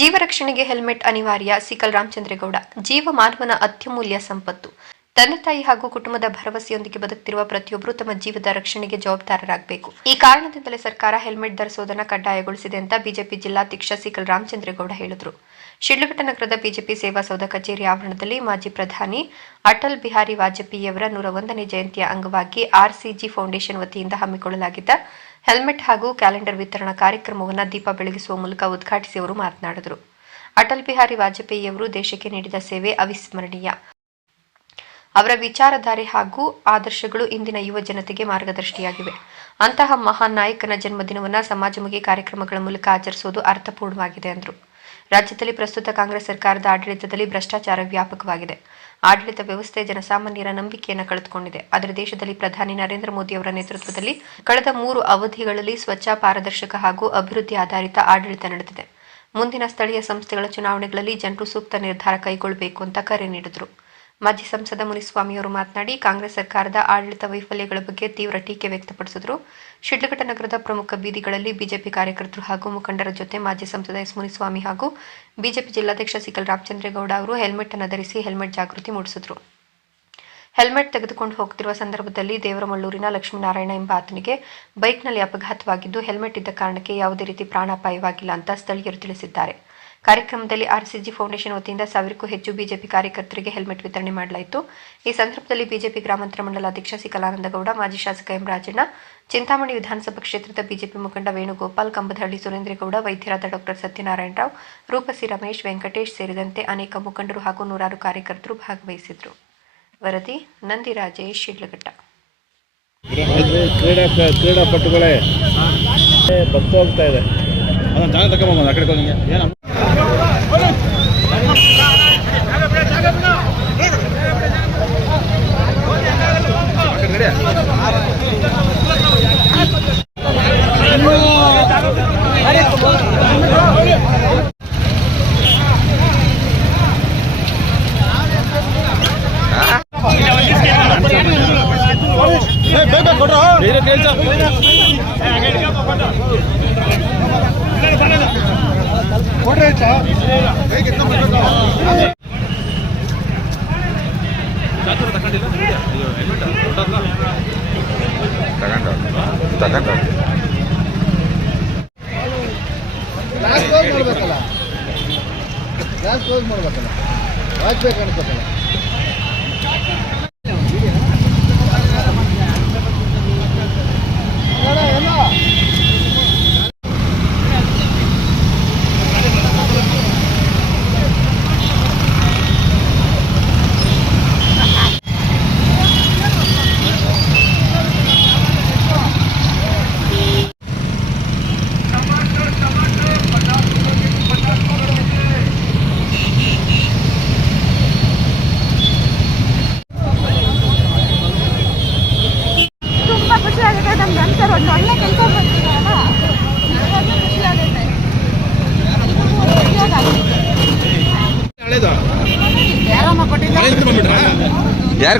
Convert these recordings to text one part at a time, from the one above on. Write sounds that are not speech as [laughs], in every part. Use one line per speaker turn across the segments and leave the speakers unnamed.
ಜೀವ ರಕ್ಷಣೆಗೆ ಹೆಲ್ಮೆಟ್ ಅನಿವಾರ್ಯ, ಸಿಕಲ್ ರಾಮಚಂದ್ರೇಗೌಡ. ಜೀವ ಮಾನವನ ಅತ್ಯಮೂಲ್ಯ ಸಂಪತ್ತು. ತಂದೆ ತಾಯಿ ಹಾಗೂ ಕುಟುಂಬದ ಭರವಸೆಯೊಂದಿಗೆ ಬದುಕ್ತಿರುವ ಪ್ರತಿಯೊಬ್ಬರು ತಮ್ಮ ಜೀವದ ರಕ್ಷಣೆಗೆ ಜವಾಬ್ದಾರರಾಗಬೇಕು. ಈ ಕಾರಣದಿಂದಲೇ ಸರ್ಕಾರ ಹೆಲ್ಮೆಟ್ ಧರಿಸುವುದನ್ನು ಕಡ್ಡಾಯಗೊಳಿಸಿದೆ ಅಂತ ಬಿಜೆಪಿ ಜಿಲ್ಲಾಧ್ಯಕ್ಷ ಸಿಕಲ್ ರಾಮಚಂದ್ರೇಗೌಡ ಹೇಳಿದರು. ಶಿಡ್ಲಘಟ್ಟ ನಗರದ ಬಿಜೆಪಿ ಸೇವಾ ಸೌಧ ಕಚೇರಿ ಆವರಣದಲ್ಲಿ ಮಾಜಿ ಪ್ರಧಾನಿ ಅಟಲ್ ಬಿಹಾರಿ ವಾಜಪೇಯಿಯವರ ನೂರ ಒಂದನೇ ಜಯಂತಿಯ ಅಂಗವಾಗಿ ಆರ್ಸಿಜಿ ಫೌಂಡೇಶನ್ ವತಿಯಿಂದ ಹಮ್ಮಿಕೊಳ್ಳಲಾಗಿದ್ದ ಹೆಲ್ಮೆಟ್ ಹಾಗೂ ಕ್ಯಾಲೆಂಡರ್ ವಿತರಣಾ ಕಾರ್ಯಕ್ರಮವನ್ನು ದೀಪ ಬೆಳಗಿಸುವ ಮೂಲಕ ಉದ್ಘಾಟಿಸಿ ಅವರು ಮಾತನಾಡಿದರು. ಅಟಲ್ ಬಿಹಾರಿ ವಾಜಪೇಯಿಯವರು ದೇಶಕ್ಕೆ ನೀಡಿದ ಸೇವೆ ಅವಿಸ್ಮರಣೀಯ. ಅವರ ವಿಚಾರಧಾರೆ ಹಾಗೂ ಆದರ್ಶಗಳು ಇಂದಿನ ಯುವ ಜನತೆಗೆ ಮಾರ್ಗದರ್ಶಿಯಾಗಿವೆ. ಅಂತಹ ಮಹಾನ್ ನಾಯಕನ ಜನ್ಮದಿನವನ್ನು ಸಮಾಜಮುಖಿ ಕಾರ್ಯಕ್ರಮಗಳ ಮೂಲಕ ಆಚರಿಸುವುದು ಅರ್ಥಪೂರ್ಣವಾಗಿದೆ ಎಂದರು ರಾಜ್ಯದಲ್ಲಿ ಪ್ರಸ್ತುತ ಕಾಂಗ್ರೆಸ್ ಸರ್ಕಾರದ ಆಡಳಿತದಲ್ಲಿ ಭ್ರಷ್ಟಾಚಾರ ವ್ಯಾಪಕವಾಗಿದೆ. ಆಡಳಿತ ವ್ಯವಸ್ಥೆ ಜನಸಾಮಾನ್ಯರ ನಂಬಿಕೆಯನ್ನು ಕಳೆದುಕೊಂಡಿದೆ. ಆದರೆ ದೇಶದಲ್ಲಿ ಪ್ರಧಾನಿ ನರೇಂದ್ರ ಮೋದಿ ಅವರ ನೇತೃತ್ವದಲ್ಲಿ ಕಳೆದ ಮೂರು ಅವಧಿಗಳಲ್ಲಿ ಸ್ವಚ್ಛ, ಪಾರದರ್ಶಕ ಹಾಗೂ ಅಭಿವೃದ್ಧಿ ಆಧಾರಿತ ಆಡಳಿತ ನಡೆದಿದೆ. ಮುಂದಿನ ಸ್ಥಳೀಯ ಸಂಸ್ಥೆಗಳ ಚುನಾವಣೆಗಳಲ್ಲಿ ಜನರು ಸೂಕ್ತ ನಿರ್ಧಾರ ಕೈಗೊಳ್ಳಬೇಕು ಅಂತ ಕರೆ ನೀಡಿದರು. ಮಾಜಿ ಸಂಸದ ಮುನಿಸ್ವಾಮಿಯವರು ಮಾತನಾಡಿ, ಕಾಂಗ್ರೆಸ್ ಸರ್ಕಾರದ ಆಡಳಿತ ವೈಫಲ್ಯಗಳ ಬಗ್ಗೆ ತೀವ್ರ ಟೀಕೆ ವ್ಯಕ್ತಪಡಿಸಿದರು. ಶಿಡ್ಲಘಟ್ಟ ನಗರದ ಪ್ರಮುಖ ಬೀದಿಗಳಲ್ಲಿ ಬಿಜೆಪಿ ಕಾರ್ಯಕರ್ತರು ಹಾಗೂ ಮುಖಂಡರ ಜೊತೆ ಮಾಜಿ ಸಂಸದ ಎಸ್ ಮುನಿಸ್ವಾಮಿ ಹಾಗೂ ಬಿಜೆಪಿ ಜಿಲ್ಲಾಧ್ಯಕ್ಷ ಸಿಕಲ್ ರಾಮಚಂದ್ರೇಗೌಡ ಅವರು ಹೆಲ್ಮೆಟ್ ಅನ್ನು ಧರಿಸಿ ಹೆಲ್ಮೆಟ್ ಜಾಗೃತಿ ಮೂಡಿಸಿದರು. ಹೆಲ್ಮೆಟ್ ತೆಗೆದುಕೊಂಡು ಹೋಗುತ್ತಿರುವ ಸಂದರ್ಭದಲ್ಲಿ ದೇವರಮಳ್ಳೂರಿನ ಲಕ್ಷ್ಮೀನಾರಾಯಣ ಎಂಬ ಆತನಿಗೆ ಬೈಕ್ನಲ್ಲಿ ಅಪಘಾತವಾಗಿದ್ದು, ಹೆಲ್ಮೆಟ್ ಇದ್ದ ಕಾರಣಕ್ಕೆ ಯಾವುದೇ ರೀತಿ ಪ್ರಾಣಾಪಾಯವಾಗಿಲ್ಲ ಅಂತ ಸ್ಥಳೀಯರು ತಿಳಿಸಿದ್ದಾರೆ. ಕಾರ್ಯಕ್ರಮದಲ್ಲಿ ಆರ್ಸಿಜಿ ಫೌಂಡೇಶನ್ ವತಿಯಿಂದ ಸಾವಿರಕ್ಕೂ ಹೆಚ್ಚು ಬಿಜೆಪಿ ಕಾರ್ಯಕರ್ತರಿಗೆ ಹೆಲ್ಮೆಟ್ ವಿತರಣೆ ಮಾಡಲಾಯಿತು. ಈ ಸಂದರ್ಭದಲ್ಲಿ ಬಿಜೆಪಿ ಗ್ರಾಮಾಂತರ ಮಂಡಲ ಅಧ್ಯಕ್ಷ ಸಿಕಲಾನಂದಗೌಡ ಮಾಜಿ ಶಾಸಕ ಎಂ ರಾಜಣ್ಣ, ಚಿಂತಾಮಣಿ ವಿಧಾನಸಭಾ ಕ್ಷೇತ್ರದ ಬಿಜೆಪಿ ಮುಖಂಡ ವೇಣುಗೋಪಾಲ್, ಕಂಬದಹಳ್ಳಿ ಸುರೇಂದ್ರೇಗೌಡ ವೈದ್ಯರಾದ ಡಾಕ್ಟರ್ ಸತ್ಯನಾರಾಯಣ ರಾವ್ ರೂಪಸಿ ರಮೇಶ್, ವೆಂಕಟೇಶ್ ಸೇರಿದಂತೆ ಅನೇಕ ಮುಖಂಡರು ಹಾಗೂ ನೂರಾರು ಕಾರ್ಯಕರ್ತರು ಭಾಗವಹಿಸಿದ್ರು ವರದಿ ನಂದಿ ರಾಜೇಶ್, ಶಿಡ್ಲಘಟ್ಟ.
ಕ್ರೀಡಾ ಕ್ರೀಡಾಪಟುಗಳೇ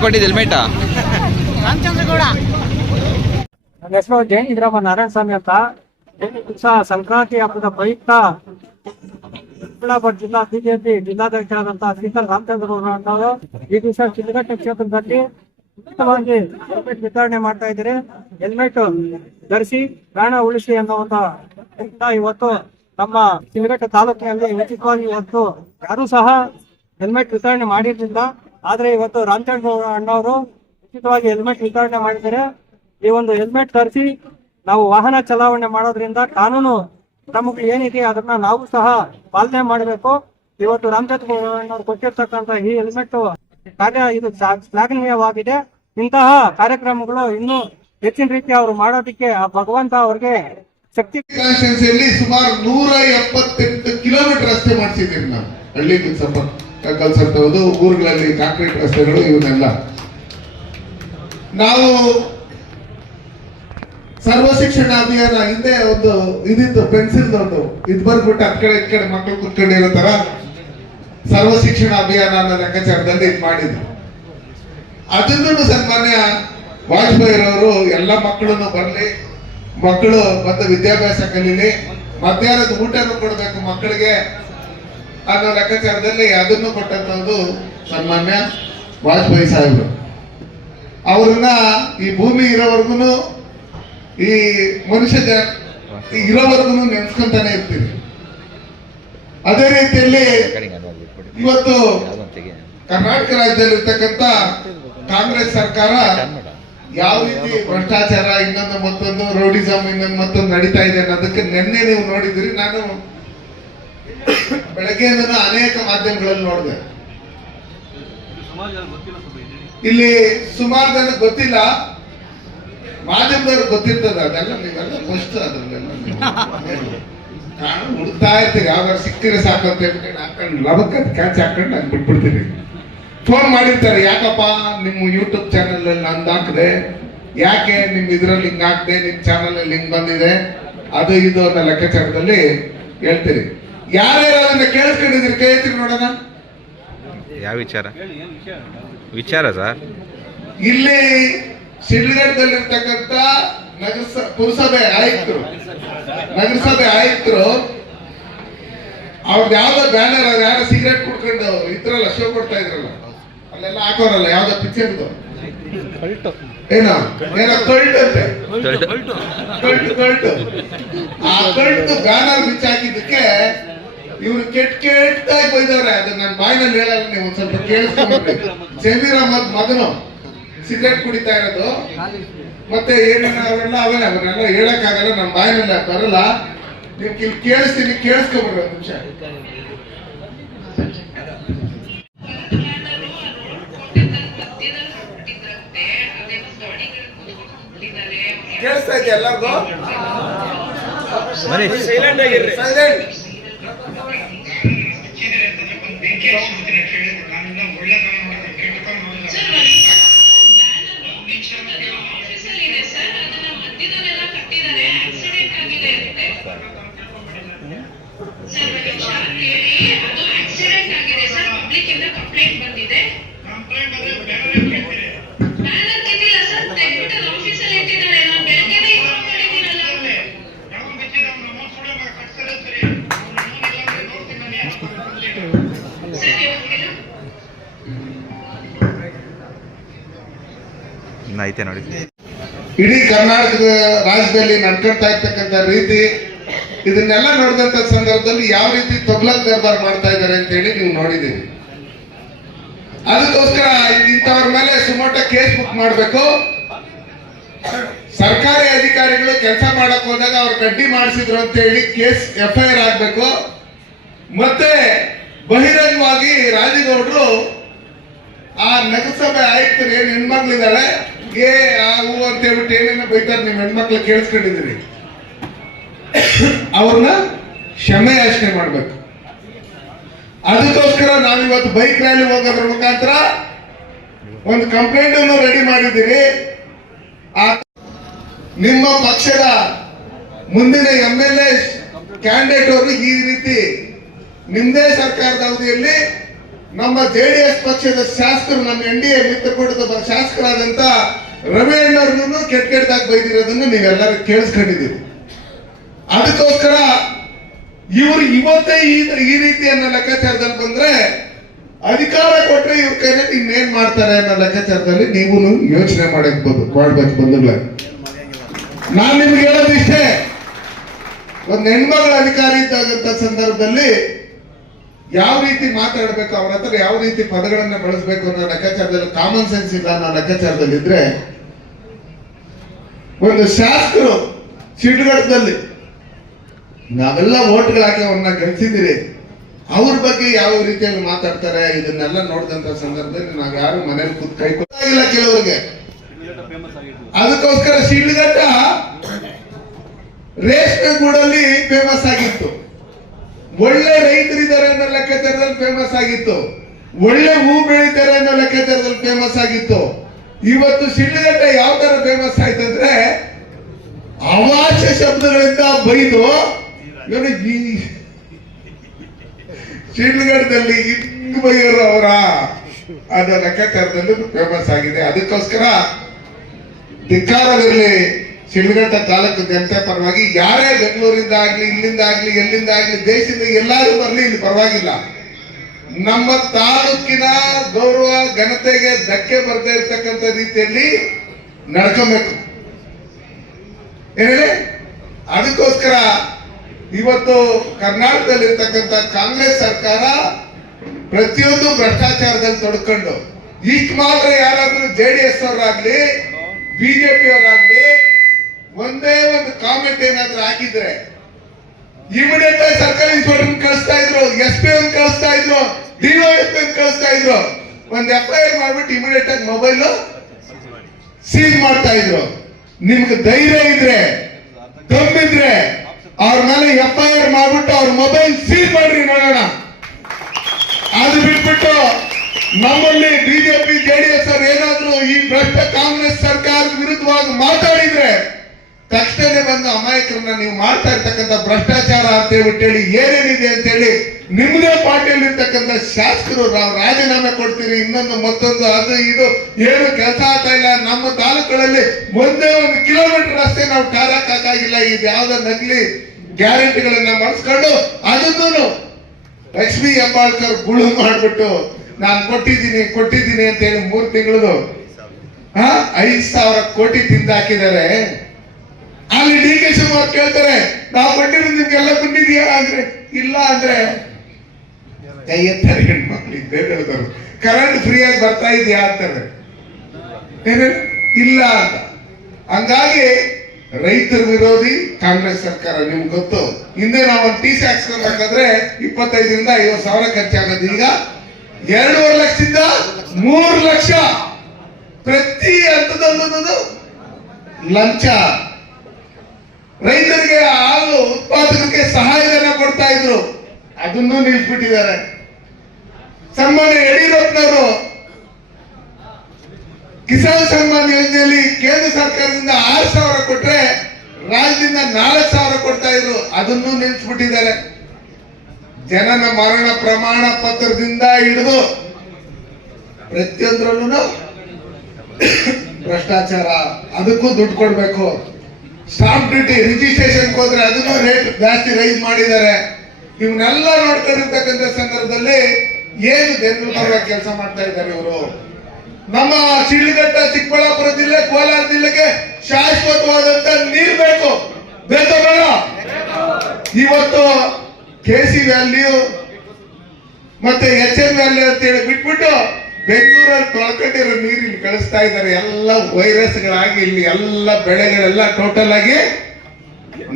ಕೊಟ್ಟಿದ್ದು ಹೆಲ್ಮೆಟ್
ನನ್ನ ಹೆಸರು ಜೈನ್ ನಾರಾಯಣ ಸ್ವಾಮಿ ಅಂತ ದಿವಸ ಸಂಕ್ರಾಂತಿ ಹಬ್ಬದ ಪ್ರಯುಕ್ತ ಚಿಕ್ಕಬಳ್ಳಾಪುರ ಜಿಲ್ಲಾ ಬಿಜೆಪಿ ಜಿಲ್ಲಾಧ್ಯಕ್ಷರಾದಂತಹ ಶ್ರೀಕರ್ ರಾಮಚಂದ್ರ ಅವರು ಈ ದಿವಸ ಶಿಲ್ಘಟ್ಟ ಕ್ಷೇತ್ರದಲ್ಲಿ ಉಚಿತವಾಗಿ ಹೆಲ್ಮೆಟ್ ವಿತರಣೆ ಮಾಡ್ತಾ ಇದ್ದಾರೆ. ಹೆಲ್ಮೆಟ್ ಧರಿಸಿ ಪ್ರಾಣ ಉಳಿಸಿ ಅನ್ನೋ ಒಂದು ಪ್ರಯುಕ್ತ ಇವತ್ತು ನಮ್ಮ ಶಿಲ್ಘಟ್ಟ ತಾಲೂಕಿನಲ್ಲಿ ಉಚಿತವಾಗಿ ಇವತ್ತು ಯಾರು ಸಹ ಹೆಲ್ಮೆಟ್ ವಿತರಣೆ ಮಾಡಿರ್ಲಿಲ್ಲ. ಆದ್ರೆ ಇವತ್ತು ರಾಮಚಂದ್ರ ಅಣ್ಣವರು ಉಚಿತವಾಗಿ ಹೆಲ್ಮೆಟ್ ವಿತರಣೆ ಮಾಡಿದ್ದಾರೆ. ಈ ಒಂದು ಹೆಲ್ಮೆಟ್ ತರಿಸಿ ನಾವು ವಾಹನ ಚಲಾವಣೆ ಮಾಡೋದ್ರಿಂದ ಕಾನೂನು ಕ್ರಮಗಳು ಏನಿದೆ ಅದನ್ನ ನಾವು ಸಹ ಪಾಲನೆ ಮಾಡಬೇಕು. ಇವತ್ತು ರಾಮಚಂದ್ರ ಅಣ್ಣವ್ರು ಕೊಟ್ಟಿರ್ತಕ್ಕಂತ ಈ ಹೆಲ್ಮೆಟ್ ಕಾರ್ಯ ಇದು ಶ್ಲಾ- ಶ್ಲಾಘನೀಯವಾಗಿದೆ. ಇಂತಹ ಕಾರ್ಯಕ್ರಮಗಳು ಇನ್ನೂ ಹೆಚ್ಚಿನ ರೀತಿ ಅವರು ಮಾಡೋದಕ್ಕೆ ಆ ಭಗವಂತ ಅವ್ರಿಗೆ ಶಕ್ತಿ
ಸುಮಾರು ನೂರ ಎಪ್ಪತ್ತೆಂಟು ಕಿಲೋಮೀಟರ್ ರಸ್ತೆ ಮಾಡಿಸಿದ್ದೀವಿ ನಾವು ಹಳ್ಳಿ ಸಂಪರ್ಕ ಕಲ್ಸಂತದ್ದು ಊರುಗಳಲ್ಲಿ ಕಾಂಕ್ರೀಟ್ ರಸ್ತೆಗಳು ಇವನ್ನೆಲ್ಲ. ನಾವು ಸರ್ವ ಶಿಕ್ಷಣ ಅಭಿಯಾನ ಹಿಂದೆ ಒಂದು ಇದಿತ್ತು ಪೆನ್ಸಿಲ್ ಒಂದು ಇದು ಬಂದ್ಬಿಟ್ಟು ಅದ್ ಕಡೆ ಈ ಕಡೆ ಮಕ್ಕಳು ಕುತ್ಕೊಂಡಿರೋ ತರ ಸರ್ವ ಶಿಕ್ಷಣ ಅಭಿಯಾನ ಅನ್ನೋ ಲೆಕ್ಕಾಚಾರದಲ್ಲಿ ಇದು ಮಾಡಿದ್ರು. ಅದನ್ನು ಸನ್ಮಾನ್ಯ ವಾಜಪೇಯಿರವರು ಎಲ್ಲ ಮಕ್ಕಳನ್ನು ಬರಲಿ, ಮಕ್ಕಳು ಮತ್ತೆ ವಿದ್ಯಾಭ್ಯಾಸ ಕಲೀಲಿ, ಮಧ್ಯಾಹ್ನದ ಊಟನೂ ಕೊಡಬೇಕು ಮಕ್ಕಳಿಗೆ. ಅನ್ನೋ ಲೆಕ್ಕಾಚಾರದಲ್ಲಿ ಅದನ್ನು ಕೊಟ್ಟಂತದ್ದು ಸನ್ಮಾನ್ಯ ವಾಜಪೇಯಿ ಸಾಹೇಬರು. ಅವ್ರನ್ನ ಈ ಭೂಮಿ ಇರೋವರೆಗೂ ಈ ಮನುಷ್ಯ ಜ- ಇರೋವರೆಗೂ ನೆನ್ಸ್ಕೊಂತಾನೆ ಇರ್ತೀವಿ ಅದೇ ರೀತಿಯಲ್ಲಿ ಇವತ್ತು ಕರ್ನಾಟಕ ರಾಜ್ಯದಲ್ಲಿ ಇರ್ತಕ್ಕಂಥ ಕಾಂಗ್ರೆಸ್ ಸರ್ಕಾರ ಯಾವ ರೀತಿ ಭ್ರಷ್ಟಾಚಾರ ಇನ್ನೊಂದು ಮತ್ತೊಂದು ರೋಡಿಸಮ್ ಇನ್ನೊಂದು ಮತ್ತೊಂದು ನಡೀತಾ ಇದೆ ಅನ್ನೋದಕ್ಕೆ ನಿನ್ನೆ ನೀವು ನೋಡಿದಿರಿ ನಾನು ಬೆಳಗ್ಗೆಯಿಂದ ಅನೇಕ ಮಾಧ್ಯಮಗಳಲ್ಲಿ ನೋಡಿದೆ. ಇಲ್ಲಿ ಸುಮಾರು ಜನ ಗೊತ್ತಿಲ್ಲ. ಮಾಧ್ಯಮದವ್ರಿಗೆ ಗೊತ್ತಿರ್ತದ ಅದೆಲ್ಲ ನೀವೆಲ್ಲ ಫಸ್ಟ್ ಅದ್ರಲ್ಲೆಲ್ಲ. ನಾನು [laughs] ಹುಡುಕ್ತಾ ಇರ್ತೀರಿ ಯಾವ್ದಾರು ಸಿಕ್ಕಿದ್ರೆ ಸಾಕು ಅಂತ ಹೇಳ್ಬಿಟ್ಟು ಹಾಕೊಂಡು ಲಬಕ್ ಕ್ಯಾಚ್ ಹಾಕೊಂಡು ನಾನು ಬಿಟ್ಬಿಡ್ತೀನಿ. ಫೋನ್ ಮಾಡಿರ್ತಾರೆ ಯಾಕಪ್ಪ ನಿಮ್ಮ ಯೂಟ್ಯೂಬ್ ಚಾನಲಲ್ಲಿ ನಂದು ಹಾಕಿದೆ? ಯಾಕೆ ನಿಮ್ಮ ಇದರಲ್ಲಿ ಹಿಂಗೆ ಹಾಕಿದೆ? ನಿಮ್ಮ ಚಾನಲಲ್ಲಿ ಅಲ್ಲಿ ಹಿಂಗ್ ಬಂದಿದೆ? ಅದು ಇದು ಅನ್ನೋ ಲೆಕ್ಕಾಚಾರದಲ್ಲಿ ಹೇಳ್ತೀರಿ. ಯಾರ್ಯಾರು ಅದನ್ನ ಕೇಳಿಸ್ಕೊಂಡಿದ್ದೀರಿ? ಕೈ ಎತ್ತಿ ನೋಡೋಣ.
ಯಾವ ವಿಚಾರ? ವಿಚಾರ ಸರ್
ಇಲ್ಲಿ ಶಿಡ್ಲಘಟ್ಟದಲ್ಲಿರ್ತಕ್ಕಂಥ ನಗರಸ ಪುರಸಭೆ ಆಯುಕ್ತರು ನಗರಸಭೆ ಆಯುಕ್ತರು ಅವ್ರದ್ದು ಯಾವ್ದೋ ಬ್ಯಾನರ್ ಅವ್ರು ಯಾರೋ ಸಿಗರೇಟ್ ಕುಡ್ಕೊಂಡು ಇದ್ರಲ್ಲ ಶೋ ಕೊಡ್ತಾ ಇದ್ರಲ್ಲ ಅಲ್ಲೆಲ್ಲ ಹಾಕೋರಲ್ಲ ಯಾವ್ದೋ ಪಿಕ್ಚರ್ದು ಏನೋ ಏನೋ ಕಲ್ಟ್ ಅಂತೆ. ಕಲ್ಟ್ ಕಲ್ಟ್ ಆ ಕಲ್ಟ್ ಬ್ಯಾನರ್ ಬಿಚ್ಚಾಕಿದ್ದಕ್ಕೆ ಇವ್ರು ಕೆಟ್ಟ ಕೆಟ್ಟಾಗಿ ಬೈದವ್ರೆ. ಅದು ನನ್ನ ಬಾಯಿನಲ್ಲಿ ಹೇಳಲ್ಲ ನೀವು ಒಂದ್ ಸ್ವಲ್ಪ ಕೇಳಿಸ್ಕೊಂಡ್ರಿ ಜಮೀರ್ ಅಹಮದ್ ಮಗನು ಸಿಗರೇಟ್ ಕುಡಿತಾ ಇರೋದು. ಮತ್ತೆ ಏನೇನು ಅವರೆಲ್ಲ ಅವೇ ಹೇಳಕ್ ಹೇಳಕ್ಕಾಗಲ್ಲ ನನ್ನ ಬಾಯಿನಲ್ಲಿ ಬರಲ್ಲ. ನೀವು ಇಲ್ಲಿ ಕೇಳಿಸ್ತೀನಿ ಕೇಳಿಸ್ಕೊಂಡ್ಬಿಡ್ರಿ ಒಂದ್ ನಿಮಿಷ. ಕೇಳಿಸ್ತಾ ಇದೆಯಾ ಎಲ್ಲರಿಗೂ? ಸೈಲೆಂಟ್
ಕಂಪ್ಲೇಂಟ್
ಕರ್ನಾಟಕದ ರಾಜ್ಯದಲ್ಲಿ ನಡ್ಕೊಳ್ತಾ ಇರ್ತಕ್ಕಂಥ ರೀತಿ ಇದನ್ನೆಲ್ಲ ನೋಡಿದಂತ ಸಂದರ್ಭದಲ್ಲಿ ಯಾವ ರೀತಿ ತೊಗ್ಲಕ್ ದರ್ಬಾರ್ ಮಾಡ್ತಾ ಇದ್ದಾರೆ ಅಂತ ಹೇಳಿ ನೀವು ನೋಡಿದ್ದೀರಿ. ಅದಕ್ಕೋಸ್ಕರ ಇಂಥವ್ರ ಮೇಲೆ ಸುಮೋಟ ಕೇಸ್ ಬುಕ್ ಮಾಡಬೇಕು. ಸರ್ಕಾರಿ ಅಧಿಕಾರಿಗಳು ಕೆಲಸ ಮಾಡಕ್ ಹೋದಾಗ ಅವ್ರು ಕಡ್ಡಿ ಮಾಡಿಸಿದ್ರು ಅಂತ ಹೇಳಿ ಕೇಸ್ ಎಫ್ ಐ ಆಗ್ಬೇಕು. ಮತ್ತೆ ಬಹಿರಂಗವಾಗಿ ರಾಜೇಗೌಡರು ಆ ನಗರಸಭೆ ಆಯುಕ್ತರು ಏನ್ ಏ ಅಂತ ಹೇಳ್ಬಿಟ್ಟು ಏನೇನೋ ಬೈತಾರೆ ನಿಮ್ ಹೆಣ್ಮಕ್ಳು ಕೇಳಿಸ್ಕೊಂಡಿದ್ದೀರಿ. ಅವ್ರನ್ನ ಕ್ಷಮೆ ಯಾಚನೆ ಮಾಡ್ಬೇಕು. ಅದಕ್ಕೋಸ್ಕರ ನಾವಿವತ್ತು ಬೈಕ್ ರ್ಯಾಲಿ ಹೋಗೋದ್ರ ಮುಖಾಂತರ ಒಂದು ಕಂಪ್ಲೇಂಟ್ ಅನ್ನು ರೆಡಿ ಮಾಡಿದ್ದೀರಿ. ನಿಮ್ಮ ಪಕ್ಷದ ಮುಂದಿನ ಎಂ ಎಲ್ ಎ ಕ್ಯಾಂಡಿಡೇಟ್ ಅವರು ಈ ರೀತಿ ನಿಮ್ದೇ ಸರ್ಕಾರದ ಅವಧಿಯಲ್ಲಿ ನಮ್ಮ ಜೆಡಿಎಸ್ ಪಕ್ಷದ ಶಾಸಕರು, ನಮ್ಮ ಎನ್ ಡಿ ಎ ಮಿತ್ರಕೂಟದ ಶಾಸಕರಾದಂತ ರವಿ ಅಣ್ಣವ್ರನ್ನು ಕೆಟ್ಟ ಕೆಟ್ಟದಾಗಿ ಬೈದಿರೋದನ್ನ ನೀವೆಲ್ಲರೂ ಕೇಳಿಸ್ಕೊಂಡಿದ್ದೀರಿ. ಅದಕ್ಕೋಸ್ಕರ ಇವರು ಇವತ್ತೇ ಈ ರೀತಿ ಅನ್ನೋ ಲೆಕ್ಕಾಚಾರದಲ್ಲಿ ಬಂದ್ರೆ ಅಧಿಕಾರ ಕೊಟ್ಟರೆ ಇವ್ರ ಕೈಯಲ್ಲಿ ಇನ್ನೇನ್ ಮಾಡ್ತಾರೆ ಅನ್ನೋ ಲೆಕ್ಕಾಚಾರದಲ್ಲಿ ನೀವು ಯೋಚನೆ ಮಾಡಕ್ ಬಂದು, ಮಾಡ್ಬೇಕು ಬಂಧುಗಳೇ. ನಾನು ನಿಮ್ಗೆ ಹೇಳೋದು ಇಷ್ಟೇ. ಒಂದು ಹೆಣ್ಮಗಳ ಅಧಿಕಾರಿ ಇದ್ದಾಗಂತ ಸಂದರ್ಭದಲ್ಲಿ ಯಾವ ರೀತಿ ಮಾತಾಡ್ಬೇಕು, ಅವ್ರ ಹತ್ರ ಯಾವ ರೀತಿ ಪದಗಳನ್ನ ಬಳಸಬೇಕು ಅನ್ನೋ ಲೆಕ್ಕಾಚಾರದಲ್ಲಿ ಕಾಮನ್ ಸೆನ್ಸ್ ಇಲ್ಲ ಅನ್ನೋ ಲೆಕ್ಕಾಚಾರದಲ್ಲಿ ಇದ್ರೆ ಒಂದು ಶಾಸಕರು ಸಿಡ್ಗಡದಲ್ಲಿ ನಾವೆಲ್ಲ ಓಟ್ಗಳು ಹಾಕಿ ಅವ್ರನ್ನ ಗೆಲ್ಸಿದ್ದೀರಿ ಅವ್ರ ಬಗ್ಗೆ ಯಾವ ರೀತಿಯಲ್ಲಿ ಮಾತಾಡ್ತಾರೆ, ಇದನ್ನೆಲ್ಲ ನೋಡಿದಂತ ಸಂದರ್ಭದಲ್ಲಿ ನಾವು ಯಾರು ಮನೇಲಿ ಕೂತ್ ಕೈ ಕೊಡ್ತಾಗಿಲ್ಲ ಕೆಲವರಿಗೆ. ಅದಕ್ಕೋಸ್ಕರ ಶಿಡ್ಲಗಟ್ಟ ರೇಷ್ಮೆ ಗೂಡಲ್ಲಿ ಫೇಮಸ್ ಆಗಿತ್ತು. ಒಳ್ಳೆ ರೈತರಿದ್ದಾರೆ ಅನ್ನೋ ಲೆಕ್ಕಾಚಾರದಲ್ಲಿ ಫೇಮಸ್ ಆಗಿತ್ತು. ಒಳ್ಳೆ ಹೂ ಬೆಳೀತಾರೆ ಅನ್ನೋ ಲೆಕ್ಕಾಚಾರದಲ್ಲಿ ಫೇಮಸ್ ಆಗಿತ್ತು. ಇವತ್ತು ಶಿಡ್ಲಘಟ್ಟ ಯಾವ ತರ ಫೇಮಸ್ ಆಯ್ತಂದ್ರೆ, ಅವಾಚ್ಯ ಶಬ್ದಗಳಿಂದ ಬೈದು ಈ ಶಿಡ್ಲಘಟ್ಟದಲ್ಲಿ ಹಿಂಗ್ ಬೈಯೋರು ಅವರ. ಅನ್ನೋ ಲೆಕ್ಕಾಚಾರದಲ್ಲಿ ಫೇಮಸ್ ಆಗಿದೆ. ಅದಕ್ಕೋಸ್ಕರ ಧಿಕ್ಕಾರದಲ್ಲಿ ಶಿಡ್ಲಘಟ್ಟ ತಾಲೂಕು ಜನತೆ ಪರವಾಗಿ. ಯಾರೇ ಬೆಂಗಳೂರಿಂದ ಆಗ್ಲಿ, ಇಲ್ಲಿಂದ ಆಗ್ಲಿ, ಎಲ್ಲಿಂದ ಆಗ್ಲಿ, ದೇಶದಿಂದ ಎಲ್ಲಾದ್ರೂ ಬರಲಿ, ಇಲ್ಲಿ ಪರವಾಗಿಲ್ಲ. ನಮ್ಮ ತಾಲೂಕಿನ ಗೌರವ ಘನತೆಗೆ ಧಕ್ಕೆ ಬರದೇ ಇರ್ತಕ್ಕಂಥ ರೀತಿಯಲ್ಲಿ ನಡ್ಕೋಬೇಕು. ಏನೇ ಅದಕ್ಕೋಸ್ಕರ ಇವತ್ತು ಕರ್ನಾಟಕದಲ್ಲಿ ಕರ್ನಾಟಕದಲ್ಲಿರ್ತಕ್ಕಂಥ ಕಾಂಗ್ರೆಸ್ ಸರ್ಕಾರ ಪ್ರತಿಯೊಂದು ಭ್ರಷ್ಟಾಚಾರದಲ್ಲಿ ತೊಡ್ಕೊಂಡು ಈಗ ಮಾತ್ರ ಯಾರಾದ್ರೂ ಜೆ ಡಿ ಎಸ್ ಅವರಾಗ್ಲಿ ಬಿಜೆಪಿ ಅವರಾಗ್ಲಿ, ಒಂದೇ ಒಂದು ಕಾಮೆಂಟ್ ಏನಾದ್ರೂ ಹಾಕಿದ್ರೆ ಇಮಿಡಿಯೇಟ್ ಆಗಿ ಸರ್ಕಾರಿ ಇನ್ಸ್ಪೆಕ್ಟರ್ ಕಳಿಸ್ತಾ ಇದ್ರು, ಎಸ್ ಪಿ ಕಳಿಸ್ತಾ ಇದ್ರು ಪಿ ಕಳಿಸ್ತಾ ಇದ್ರು. ಒಂದ್ ಎಫ್ ಆರ್ ಮಾಡ್ಬಿಟ್ಟು ಇಮಿಡಿಯೇಟ್ ಆಗಿ ಮೊಬೈಲ್ ಸೀಲ್ ಮಾಡ್ತಾ ಇದ್ರು. ನಿಮ್ಗೆ ಧೈರ್ಯ ಇದ್ರೆ ದಮ್ಮಿದ್ರೆ ಅವ್ರ ಮೇಲೆ ಎಫ್ ಐ ಆರ್ ಮಾಡ್ಬಿಟ್ಟು ಅವ್ರ ಮೊಬೈಲ್ ಸೀಲ್ ಮಾಡ್ರಿ ನೋಡೋಣ. ಅದು ಬಿಟ್ಬಿಟ್ಟು ನಮ್ಮಲ್ಲಿ ಬಿಜೆಪಿ ಜೆಡಿಎಸ್ ಅವ್ರು ಏನಾದ್ರು ಈ ಭ್ರಷ್ಟ ಕಾಂಗ್ರೆಸ್ ಸರ್ಕಾರದ ವಿರುದ್ಧವಾಗಿ ಮಾತಾಡಿದ್ರೆ ತಕ್ಷಣ ಬಂದು ಅಮಾಯಕರನ್ನ ನೀವು ಮಾಡ್ತಾ ಇರ್ತಕ್ಕಂಥ ಭ್ರಷ್ಟಾಚಾರ ಅಂತ ಹೇಳಿ, ಏನೇನಿದೆ ಅಂತ ಹೇಳಿ ನಿಮ್ಮದೇ ಪಾರ್ಟಿಯಲ್ಲಿ ಇರ್ತಕ್ಕಂಥ ಶಾಸಕರು ನಾವು ರಾಜೀನಾಮೆ ಕೊಡ್ತೀರಿ, ಇನ್ನೊಂದು ಮತ್ತೊಂದು, ಅದು ಇದು, ಏನು ಕೆಲಸ ಆಗ್ತಾ ಇಲ್ಲ. ನಮ್ಮ ತಾಲೂಕುಗಳಲ್ಲಿ ಒಂದೇ ಒಂದು ಕಿಲೋಮೀಟರ್ ರಸ್ತೆ ನಾವು ಟಾರ್ ಹಾಕಾಗಿಲ್ಲ ಇದು ಯಾವ್ದೋ ನಕಲಿ ಗ್ಯಾರಂಟಿಗಳನ್ನ ಮಾಡಿಸ್ಕೊಂಡು ಅದನ್ನು ಲಕ್ಷ್ಮಿ ಹೆಬ್ಬಾಳ್ಕರ್ ಗುಳು ಮಾಡ್ಬಿಟ್ಟು ನಾನು ಕೊಟ್ಟಿದ್ದೀನಿ ಕೊಟ್ಟಿದ್ದೀನಿ ಅಂತ ಹೇಳಿ ಮೂರು ತಿಂಗಳದು ಹಾ ಐದು ಸಾವಿರ ಕೋಟಿ ತಿಂದಾಕಿದ್ದಾರೆ. ಅಲ್ಲಿ ಡಿ ಕೆ ಶಿವಕುಮಾರ್ ಕೇಳ್ತಾರೆ, ನಾವು ಕೊಟ್ಟಿರೋದು ನಿಮ್ಗೆಲ್ಲ ಕೊಟ್ಟಿದ್ಯಾ ಅಂದ್ರೆ, ಇಲ್ಲ ಅಂದ್ರೆ ಕೈ ಎತ್ತಾರೆ ಹೆಣ್ಮಕ್ಳು ಇದ್ದೇ ಕರೆಂಟ್ ಫ್ರೀಯಾಗಿ ಬರ್ತಾ ಇದೆಯಾ? ಅಂತಾರೆ. ಇಲ್ಲ ಅಂತ. ಹಂಗಾಗಿ ರೈತರ ವಿರೋಧಿ ಕಾಂಗ್ರೆಸ್ ಸರ್ಕಾರ, ನಿಮ್ಗೆ ಗೊತ್ತು. ಹಿಂದೆ ನಾವು ಒಂದು ಟಿ ಸಿ ಹಾಕ್ಸ್ಕೊಬೇಕಾದ್ರೆ ಇಪ್ಪತ್ತೈದರಿಂದ ಐವತ್ತು ಸಾವಿರ ಖರ್ಚಾಗೋದು. ಈಗ ಎರಡೂವರೆ ಲಕ್ಷದಿಂದ ಮೂರು ಲಕ್ಷ ಪ್ರತಿ ಹಂತದಲ್ಲೂ ಲಂಚ. ರೈತರಿಗೆ ಹಾಲು ಉತ್ಪಾದಕಕ್ಕೆ ಸಹಾಯಧನ ಕೊಡ್ತಾ ಇದ್ರು. ಅದನ್ನು ನಿಲ್ಲಿಸ್ಬಿಟ್ಟಿದ್ದಾರೆ ಸನ್ಮಾನ್ಯ ಯಡಿಯೂರಪ್ಪನವರು ಕಿಸಾನ್ ಸನ್ಮಾನ್ ಯೋಜನೆಯಲ್ಲಿ ಕೇಂದ್ರ ಸರ್ಕಾರದಿಂದ ಆರು ಸಾವಿರ ಕೊಟ್ರೆ ರಾಜ್ಯದಿಂದ ನಾಲ್ಕು ಸಾವಿರ ಕೊಡ್ತಾ ಇದ್ರು. ಅದನ್ನು ನಿಲ್ಲಿಸ್ಬಿಟ್ಟಿದ್ದಾರೆ ಜನನ ಮರಣ ಪ್ರಮಾಣ ಪತ್ರದಿಂದ ಹಿಡಿದು ಪ್ರತಿಯೊಂದ್ರಲ್ಲೂ ಭ್ರಷ್ಟಾಚಾರ, ಅದಕ್ಕೂ ದುಡ್ಡು ಕೊಡ್ಬೇಕು. ಸ್ಟಾಂಪ್ ಡ್ಯೂಟಿ ರಿಜಿಸ್ಟ್ರೇಷನ್ ಹೋದ್ರೆ ಅದನ್ನು ರೇಟ್ ಜಾಸ್ತಿ ರೈಸ್ ಮಾಡಿದ್ದಾರೆ. ಇವನ್ನೆಲ್ಲ ನೋಡ್ಕೊಂಡಿರ್ತಕ್ಕಂಥ ಸಂದರ್ಭದಲ್ಲಿ ಏನು ಬೆಂಗಳೂರು ಕೆಲಸ ಮಾಡ್ತಾ ಇದ್ದಾರೆ ಇವರು? ನಮ್ಮ ಶಿಡ್ಲಘಟ್ಟ ಚಿಕ್ಕಬಳ್ಳಾಪುರ ಜಿಲ್ಲೆ, ಕೋಲಾರ ಜಿಲ್ಲೆಗೆ ಶಾಶ್ವತವಾದಂತ ನೀರು ಬೇಕು. ಬೇಕು ಇವತ್ತು ಕೆ ಸಿ ವ್ಯಾಲ್ಯೂ ಮತ್ತೆ ಎಚ್ ಎಂ ವ್ಯಾಲ್ಯೂ ಅಂತ ಹೇಳಿ ಬಿಟ್ಬಿಟ್ಟು ಬೆಂಗಳೂರಲ್ಲಿ ತೊಳ್ಕೊಂಡಿರೋ ನೀರು ಇಲ್ಲಿ ಕಳಿಸ್ತಾ ಇದ್ದಾರೆ. ಎಲ್ಲ ವೈರಸ್ಗಳಾಗಿ ಇಲ್ಲಿ ಎಲ್ಲ ಬೆಳೆಗಳೆಲ್ಲ ಟೋಟಲ್ ಆಗಿ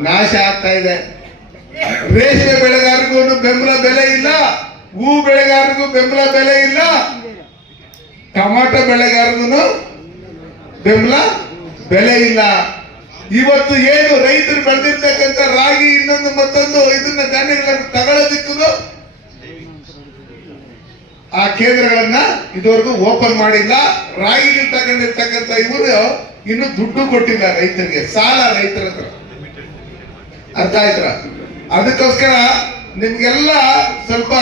ನಾಶ ಆಗ್ತಾ ಇದೆ. ರೇಷ್ಮೆ ಬೆಳೆಗಾರಿಗೂ ಬೆಂಬಲ ಬೆಲೆ ಇಲ್ಲ. ಹೂ ಬೆಳೆಗಾರಿಗೂ ಬೆಂಬಲ ಬೆಲೆ ಇಲ್ಲ. ಟೊಮಾಟೊ ಬೆಳೆಗಾರರಿಗೂ ಬೆಂಬಲ ಬೆಲೆ ಇಲ್ಲ. ಇವತ್ತು ಏನು ರೈತರು ಬೆಳೆದಿರ್ತಕ್ಕಂಥ ರಾಗಿ ಇನ್ನೊಂದು ಮತ್ತೊಂದು ಇದನ್ನ ಧಾನ್ಯಗಳನ್ನು ತಗೊಳ್ಳೋದಿಕ್ಕೂ ಆ ಕೇಂದ್ರಗಳನ್ನ ಇದುವರೆಗೂ ಓಪನ್ ಮಾಡಿಲ್ಲ. ರಾಗಿ ತಗೊಂಡಿರ್ತಕ್ಕಂಥ ಇವರು ಇನ್ನು ದುಡ್ಡು ಕೊಟ್ಟಿಲ್ಲ ರೈತರಿಗೆ, ಸಾಲ ರೈತರ ಹತ್ರ. ಅರ್ಥ ಆಯ್ತರ ಅದಕ್ಕೋಸ್ಕರ ನಿಮ್ಗೆಲ್ಲ ಸ್ವಲ್ಪ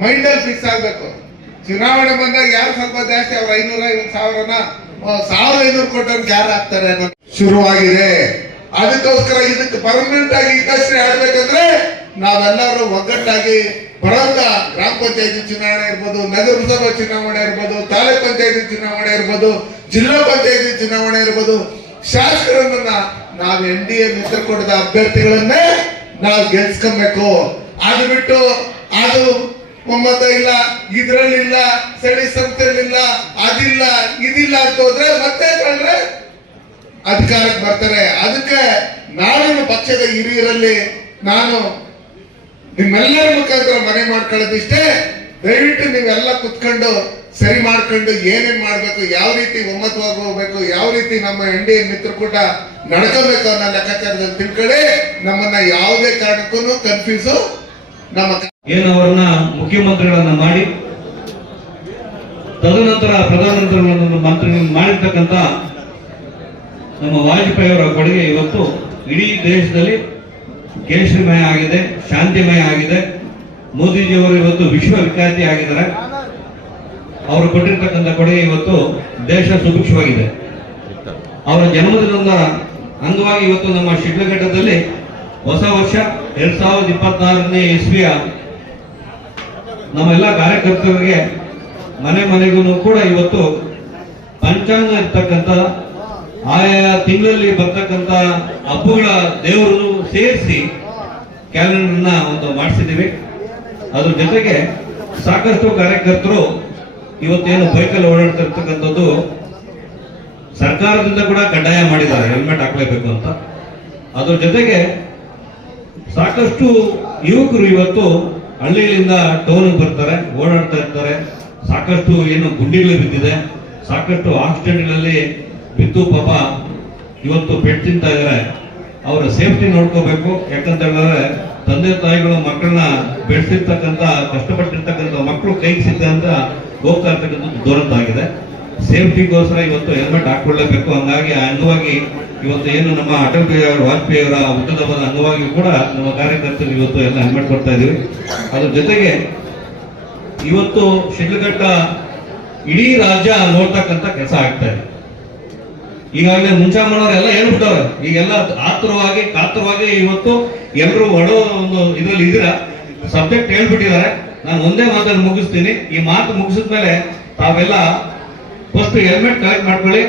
ಮೈಂಡ್ ಅಲ್ಲಿ ಫಿಕ್ಸ್ ಆಗ್ಬೇಕು. ಚುನಾವಣೆ ಬಂದಾಗ ಯಾರು ಸ್ವಲ್ಪ ಜಾಸ್ತಿ ಅವ್ರ ಐನೂರ, ಐವತ್ತು ಸಾವಿರನ ಸಾವಿರದ ಐನೂರು ಕೊಟ್ಟವ್ರಿಗೆ ಯಾರು ಆಗ್ತಾರೆ ಶುರುವಾಗಿದೆ. ಅದಕ್ಕೋಸ್ಕರ ಇದಕ್ಕೆ ಪರ್ಮನೆಂಟ್ ಆಗಿ ಇಂಡಸ್ಟ್ರಿ ಆಡ್ಬೇಕಂದ್ರೆ ನಾವೆಲ್ಲರೂ ಒಗ್ಗಟ್ಟಾಗಿ ಬರೋಂಗ ಗ್ರಾಮ ಪಂಚಾಯತಿ ಚುನಾವಣೆ ಇರ್ಬೋದು ನಗರಸಭಾ ಚುನಾವಣೆ ಇರ್ಬೋದು, ತಾಲೂಕ್ ಪಂಚಾಯತಿ ಚುನಾವಣೆ ಇರ್ಬೋದು, ಜಿಲ್ಲಾ ಪಂಚಾಯತಿ ಚುನಾವಣೆ ಇರ್ಬೋದು, ಶಾಸಕರನ್ನ ನಾವು ಎನ್ ಡಿ ಎ ಮಿತ್ರಕೂಟದ ಅಭ್ಯರ್ಥಿಗಳನ್ನೇ ನಾವು ಗೆಲ್ಸ್ಕೊಬೇಕು. ಅದು ಬಿಟ್ಟು ಅದು ಒಮ್ಮತ ಇಲ್ಲ ಇದ್ರಲ್ಲಿಲ್ಲ ಸಳಿ ಸಂಸ್ಥೆಯಲ್ಲಿಲ್ಲ ಅದಿಲ್ಲ, ಇದಿಲ್ಲ ಅಂತ ಹೋದ್ರೆ ಮತ್ತೆ ಕಂಡ್ರೆ ಅಧಿಕಾರಕ್ಕೆ ಬರ್ತಾರೆ. ಅದಕ್ಕೆ ನಾನು ಪಕ್ಷದ ಹಿರಿಯರಲ್ಲಿ ನಾನು ನಿಮ್ಮೆಲ್ಲರ ಮುಖಾಂತರ ಮನೆ ಮಾಡ್ಕೊಳ್ಳೋದಿಷ್ಟೇ, ದಯವಿಟ್ಟು ನೀವೆಲ್ಲ ಕುತ್ಕೊಂಡು ಸರಿ ಮಾಡ್ಕೊಂಡು ಏನೇನ್ ಮಾಡ್ಬೇಕು, ಯಾವ ರೀತಿ ಒಮ್ಮತವಾಗಿ ಹೋಗ್ಬೇಕು, ಯಾವ ರೀತಿ ನಮ್ಮ ಎನ್ ಡಿ ಎ ಮಿತ್ರಕೂಟ ನಡ್ಕೋಬೇಕು ಅನ್ನೋ ಲೆಕ್ಕಾಚಾರದಲ್ಲಿ ತಿಳ್ಕೊಳ್ಳಿ. ನಮ್ಮನ್ನ ಯಾವುದೇ ಕಾರಣಕ್ಕೂ ಕನ್ಫ್ಯೂಸ್ ನಮ್ಮ
ಏನು ಅವರನ್ನ ಮುಖ್ಯಮಂತ್ರಿಗಳನ್ನ ಮಾಡಿ, ತದನಂತರ ಪ್ರಧಾನಮಂತ್ರಿಗಳನ್ನು ಮಂತ್ರಿ ಮಾಡಿರ್ತಕ್ಕಂಥ ನಮ್ಮ ವಾಜಪೇಯಿ ಅವರ ಕೊಡುಗೆ ಇವತ್ತು ಇಡೀ ದೇಶದಲ್ಲಿ ಕೇಸರಿಮಯ ಆಗಿದೆ, ಶಾಂತಿಮಯ ಆಗಿದೆ. ಮೋದಿಜಿಯವರು ಇವತ್ತು ವಿಶ್ವವಿಖ್ಯಾತಿ ಆಗಿದ್ದಾರೆ. ಅವರು ಕೊಟ್ಟಿರ್ತಕ್ಕಂಥ ಕೊಡುಗೆ ಇವತ್ತು ದೇಶ ಸುಭಿಕ್ಷವಾಗಿದೆ. ಅವರ ಜನ್ಮದಿನದ ಅಂಗವಾಗಿ ಇವತ್ತು ನಮ್ಮ ಶಿಡ್ಲಘಟ್ಟದಲ್ಲಿ ಹೊಸ ವರ್ಷ ಎರಡ್ ಸಾವಿರದ ಇಪ್ಪತ್ತಾರನೇ ಇಸ್ವಿಯ
ನಮ್ಮೆಲ್ಲ ಕಾರ್ಯಕರ್ತರಿಗೆ ಮನೆ ಮನೆಗೂ ಕೂಡ ಇವತ್ತು ಪಂಚಾಂಗ ಇರ್ತಕ್ಕಂಥ ಆಯಾ ತಿಂಗಳಲ್ಲಿ ಬರ್ತಕ್ಕಂತ ಹಬ್ಬಗಳ ದೇವರನ್ನು ಸೇರಿಸಿ ಕ್ಯಾಲೆಂಡರ್ನ ಒಂದು ಮಾಡಿಸಿದ್ದೀವಿ. ಅದ್ರ ಜೊತೆಗೆ ಸಾಕಷ್ಟು ಕಾರ್ಯಕರ್ತರು ಇವತ್ತೇನು ಬೈಕಲ್ಲಿ ಓಡಾಡ್ತಿರ್ತಕ್ಕಂಥದ್ದು ಸರ್ಕಾರದಿಂದ ಕೂಡ ಕಡ್ಡಾಯ ಮಾಡಿದ್ದಾರೆ, ಹೆಲ್ಮೆಟ್ ಹಾಕ್ಲೇಬೇಕು ಅಂತ. ಅದ್ರ ಜೊತೆಗೆ ಸಾಕಷ್ಟು ಯುವಕರು ಇವತ್ತು ಹಳ್ಳಿಗಳಿಂದ ಟೌನ್ ಬರ್ತಾರೆ, ಓಡಾಡ್ತಾ ಇರ್ತಾರೆ. ಸಾಕಷ್ಟು ಏನು ಗುಂಡಿಗಳು ಬಿದ್ದಿದೆ, ಸಾಕಷ್ಟು ಆಕ್ಸಿಡೆಂಟ್ಗಳಲ್ಲಿ ಬಿದ್ದು ಪಾಪ ಇವತ್ತು ಪೆಟ್ಟು ತಿಂತಾ ಇದ್ದಾರೆ ಅವರ ಸೇಫ್ಟಿ ನೋಡ್ಕೋಬೇಕು. ಯಾಕಂತ ಹೇಳಿದ್ರೆ ತಂದೆ ತಾಯಿಗಳು ಮಕ್ಕಳನ್ನ ಬೆಳೆಸಿರ್ತಕ್ಕಂಥ, ಕಷ್ಟಪಟ್ಟಿರ್ತಕ್ಕಂಥ ಮಕ್ಕಳು ಕೈಗೆ ಸಿದ್ಧ ಅಂತ ಹೋಗ್ತಾ ಇರ್ತಕ್ಕಂಥದ್ದು ದುರಂತ ಆಗಿದೆ. ಸೇಫ್ಟಿಗೋಸ್ಕರ ಇವತ್ತು ಹೆಲ್ಮೆಟ್ ಹಾಕೊಳ್ಳೇಬೇಕು ಹಂಗಾಗಿ ಆ ಅಂಗವಾಗಿ ಇವತ್ತು ಏನು ನಮ್ಮ ಅಟಲ್ ಬಿಹಾರಿ ವಾಜಪೇಯಿ ಅವರ ಹುಟ್ಟುಹಬ್ಬದ ಅಂಗವಾಗಿ ಕೂಡ ನಮ್ಮ ಕಾರ್ಯಕರ್ತರು ಇವತ್ತು ಎಲ್ಲ ಹೆಲ್ಮೆಟ್ ಕೊಡ್ತಾ ಇದೀವಿ ಅದ್ರ ಜೊತೆಗೆ ಇವತ್ತು ಶಿಡ್ಲಘಟ್ಟ ಇಡೀ ರಾಜ್ಯ ನೋಡ್ತಕ್ಕಂಥ ಕೆಲಸ ಆಗ್ತಾ ಇದೆ. ಈಗಾಗಲೇ ಮುಂಚಾಮನವ್ರು ಎಲ್ಲ ಹೇಳ್ಬಿಟ್ಟವ್ರೆ. ಈಗೆಲ್ಲ ಆತುರವಾಗಿ, ಕಾತುರವಾಗಿ ಇವತ್ತು ಎಲ್ಲರೂ ಒಡೋ ಒಂದು ಇದ್ರಲ್ಲಿ ಇದೀರ ಸಬ್ಜೆಕ್ಟ್ ಹೇಳ್ಬಿಟ್ಟಿದ್ದಾರೆ. ನಾನು ಒಂದೇ ಮಾತನ್ನು ಮುಗಿಸ್ತೀನಿ. ಈ ಮಾತು ಮುಗಿಸಿದ ಮೇಲೆ ತಾವೆಲ್ಲ ಫಸ್ಟ್ ಹೆಲ್ಮೆಟ್ ಕಲೆಕ್ಟ್ ಮಾಡ್ಕೊಳ್ಳಿ.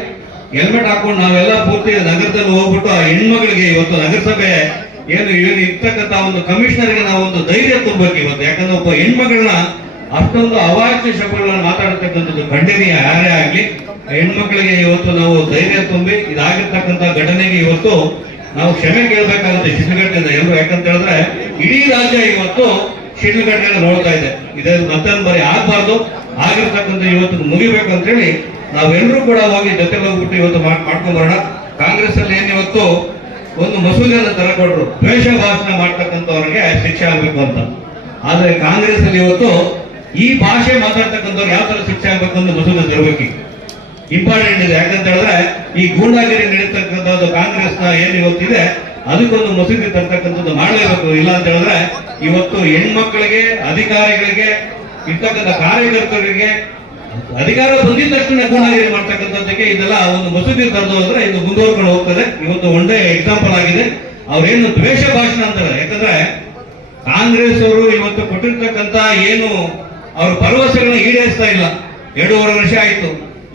ಹೆಲ್ಮೆಟ್ ಹಾಕೊಂಡು ನಾವೆಲ್ಲ ಪೂರ್ತಿ ನಗರದಲ್ಲಿ ಹೋಗ್ಬಿಟ್ಟು ಆ ಹೆಣ್ಮಗಳಿಗೆ ಇವತ್ತು ನಗರಸಭೆ ಏನು ಏನು ಇರ್ತಕ್ಕಂಥ ಒಂದು ಕಮಿಷನರ್ಗೆ ನಾವು ಒಂದು ಧೈರ್ಯ ತುಂಬಬೇಕು ಇವತ್ತು. ಯಾಕಂದ್ರೆ ಒಬ್ಬ ಹೆಣ್ಮಗಳನ್ನ ಅಷ್ಟೊಂದು ಅವಾಚ್ಯ ಶಬ್ದಗಳನ್ನ ಮಾತಾಡತಕ್ಕಂಥದ್ದು ಖಂಡನೀಯ ಯಾರೇ ಆಗ್ಲಿ. ಹೆಣ್ಮಕ್ಳಿಗೆ ಇವತ್ತು ನಾವು ಧೈರ್ಯ ತುಂಬಿ ಇದಾಗಿರ್ತಕ್ಕಂಥ ಘಟನೆಗೆ ಇವತ್ತು ನಾವು ಕ್ಷಮೆ ಕೇಳಬೇಕಾಗುತ್ತೆ ಶಿಡ್ಲಘಟ್ಟೆಯಿಂದ ಎಲ್ಲರೂ ಯಾಕಂತ ಹೇಳಿದ್ರೆ, ಇಡೀ ರಾಜ್ಯ ಇವತ್ತು ಶಿಡ್ಲಘಟ್ಟೆನ ನೋಡ್ತಾ ಇದೆ. ಇದೇ ಮತ್ತೊಂದು ಬಾರಿ ಆಗ್ಬಾರ್ದು. ಆಗಿರ್ತಕ್ಕಂಥ ಇವತ್ತು ಮುಗಿಬೇಕು ಅಂತ ಹೇಳಿ ನಾವೆಲ್ಲರೂ ಕೂಡ ಹೋಗಿ ಜೊತೆ ಹೋಗ್ಬಿಟ್ಟು ಇವತ್ತು ಮಾಡ್ಕೊಂಡ್ಬರೋಣ ಮಾಡ್ಕೊಂಡ್ ಬರೋಣ ಕಾಂಗ್ರೆಸ್ ಅಲ್ಲಿ ಏನ್ ಇವತ್ತು ಒಂದು ಮಸೂದೆಯನ್ನು ತರಕೊಟ್ರು ದ್ವೇಷ ಭಾಷಣ ಮಾಡ್ತಕ್ಕಂಥವ್ರಿಗೆ ಶಿಕ್ಷೆ ಆಗ್ಬೇಕು ಅಂತ. ಆದ್ರೆ ಕಾಂಗ್ರೆಸ್ ಅಲ್ಲಿ ಇವತ್ತು ಈ ಭಾಷೆ ಮಾತಾಡ್ತಕ್ಕಂಥವ್ರು ಯಾವ ತರ ಶಿಕ್ಷೆ ಆಗ್ಬೇಕು ಅಂತ ಮಸೂದೆ ತರಬೇಕು ಇಂಪಾರ್ಟೆಂಟ್ ಇದೆ ಯಾಕಂತ ಹೇಳಿದ್ರೆ ಈ ಗೂಂಡಾಗಿರಿ ನಡೀತಕ್ಕಂಥದ್ದು ಕಾಂಗ್ರೆಸ್ನ ಏನ್ ಇವತ್ತಿದೆ, ಅದಕ್ಕೊಂದು ಮಸೂದೆ ತರ್ತಕ್ಕಂಥದ್ದು ಮಾಡಲೇಬೇಕು. ಇಲ್ಲ ಅಂತ ಹೇಳಿದ್ರೆ ಇವತ್ತು ಹೆಣ್ಮಕ್ಳಿಗೆ, ಅಧಿಕಾರಿಗಳಿಗೆ, ಇರ್ತಕ್ಕಂಥ ಕಾರ್ಯಕರ್ತರಿಗೆ, ಅಧಿಕಾರ ಬಂದಿದ ತಕ್ಷಣ ಗೂಂಡಾಗಿರಿ ಮಾಡ್ತಕ್ಕಂಥದ್ದಕ್ಕೆ ಇದೆಲ್ಲ ಒಂದು ಮಸೂದೆ ತಂದು ಅಂದ್ರೆ ಇದು ಮುಂದುವರ್ಕೊಂಡು ಹೋಗ್ತದೆ. ಇವತ್ತು ಒಂದೇ ಎಕ್ಸಾಂಪಲ್ ಆಗಿದೆ. ಅವ್ರೇನು ದ್ವೇಷ ಭಾಷಣ ಅಂತಾರೆ. ಯಾಕಂದ್ರೆ ಕಾಂಗ್ರೆಸ್ ಅವರು ಇವತ್ತು ಕೊಟ್ಟಿರ್ತಕ್ಕಂತ ಏನು, ಅವ್ರ ಭರವಸೆಗಳನ್ನ ಈಡೇರಿಸ್ತಾ ಇಲ್ಲ. ಎರಡೂವರೆ ವರ್ಷ ಆಯ್ತು.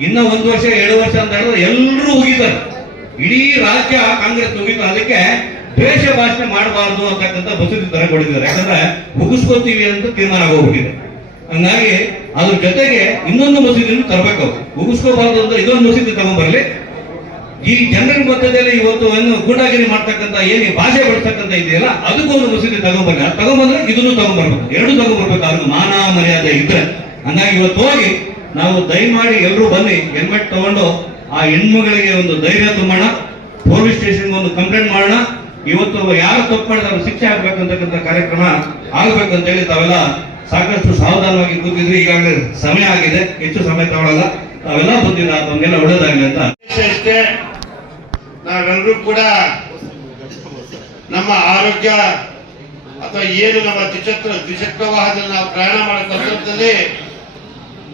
ಇನ್ನ ಒಂದು ವರ್ಷ, ಎರಡು ವರ್ಷ ಅಂತ ಹೇಳಿದ್ರೆ ಎಲ್ಲರೂ ಹೋಗಿದ್ದಾರೆ ಇಡೀ ರಾಜ್ಯ ಕಾಂಗ್ರೆಸ್ ಹೋಗಿತ್ತು ಅದಕ್ಕೆ ದ್ವೇಷ ಭಾಷಣ ಮಾಡಬಾರ್ದು ಅಂತಕ್ಕಂಥ ಬಸದಿ ತರ ಕೊಡಿದ್ದಾರೆ. ಯಾಕಂದ್ರೆ ಮುಗಿಸ್ಕೋತೀವಿ ಅಂತ ತೀರ್ಮಾನ ಆಗೋಗ್ಬಿಟ್ಟಿದೆ. ಹಂಗಾಗಿ ಅದ್ರ ಜೊತೆಗೆ ಇನ್ನೊಂದು ಮಸೀದಿಯನ್ನು ತರಬೇಕು ಮುಗಿಸ್ಕೋಬಾರ್ದು ಅಂತ ಇದೊಂದು ಮಸೀದಿ ತಗೊಂಡ್ಬರ್ಲಿ ಈ ಜನರ ಮಧ್ಯದಲ್ಲಿ ಇವತ್ತು ಏನು ಗೂಂಡಾಗಿರಿ ಮಾಡ್ತಕ್ಕಂಥ ಏನು ಭಾಷೆ ಬಳಸ್ತಕ್ಕಂಥ ಇದೆಯಲ್ಲ ಅದಕ್ಕೊಂದು ಮಸೀದಿ ತಗೊಂಡ್ಬರ್ಲಿ ತಗೊಂಡ್ಬಂದ್ರೆ ಇದನ್ನು ತಗೊಂಡ್ಬರ್ಬೇಕು ಎರಡು ತಗೊಂಡ್ಬರ್ಬೇಕು ಅದ್ರ ಮಾನ ಮರ್ಯಾದೆ ಇದ್ರೆ. ಹಂಗಾಗಿ ಇವತ್ತು ಹೋಗಿ ನಾವು ದಯಮಾಡಿ ಎಲ್ಲರೂ ಬನ್ನಿ, ಹೆಲ್ಮೆಟ್ ತಗೊಂಡು ಆ ಹೆಣ್ಮಗಳಿಗೆ ಒಂದು ಧೈರ್ಯ ತುಂಬೋಣ, ಪೊಲೀಸ್ ಸ್ಟೇಷನ್ ಒಂದು ಕಂಪ್ಲೇಂಟ್ ಮಾಡೋಣ. ಇವತ್ತು ಯಾರು ತಪ್ಪು ಮಾಡಿದ್ರೆ, ಶಿಕ್ಷೆ ಆಗ್ಬೇಕಂತಕ್ಕಂಥ ಕಾರ್ಯಕ್ರಮ ಆಗ್ಬೇಕಂತ ಹೇಳಿ ತಾವೆಲ್ಲ ಸಾಕಷ್ಟು ಸಾವಧಾನವಾಗಿ ಕೂತಿದ್ರಿ. ಈಗಾಗಲೇ ಸಮಯ ಆಗಿದೆ, ಹೆಚ್ಚು ಸಮಯ ತಗೊಳ್ಳಲ್ಲ ತಾವೆಲ್ಲ ಬಂದಿಲ್ಲ ತಮಗೆಲ್ಲ ಒಳ್ಳೇದಾಗಲಿ ಅಂತ.
ನಾವೆಲ್ಲರೂ ಕೂಡ ನಮ್ಮ ಆರೋಗ್ಯ ಅಥವಾ ಏನು ನಮ್ಮ ದ್ವಿಚಕ್ರ ದ್ವಿಚಕ್ರ ವಾಹನದಲ್ಲಿ ನಾವು ಪ್ರಯಾಣ ಮಾಡೋ ಸಂದರ್ಭದಲ್ಲಿ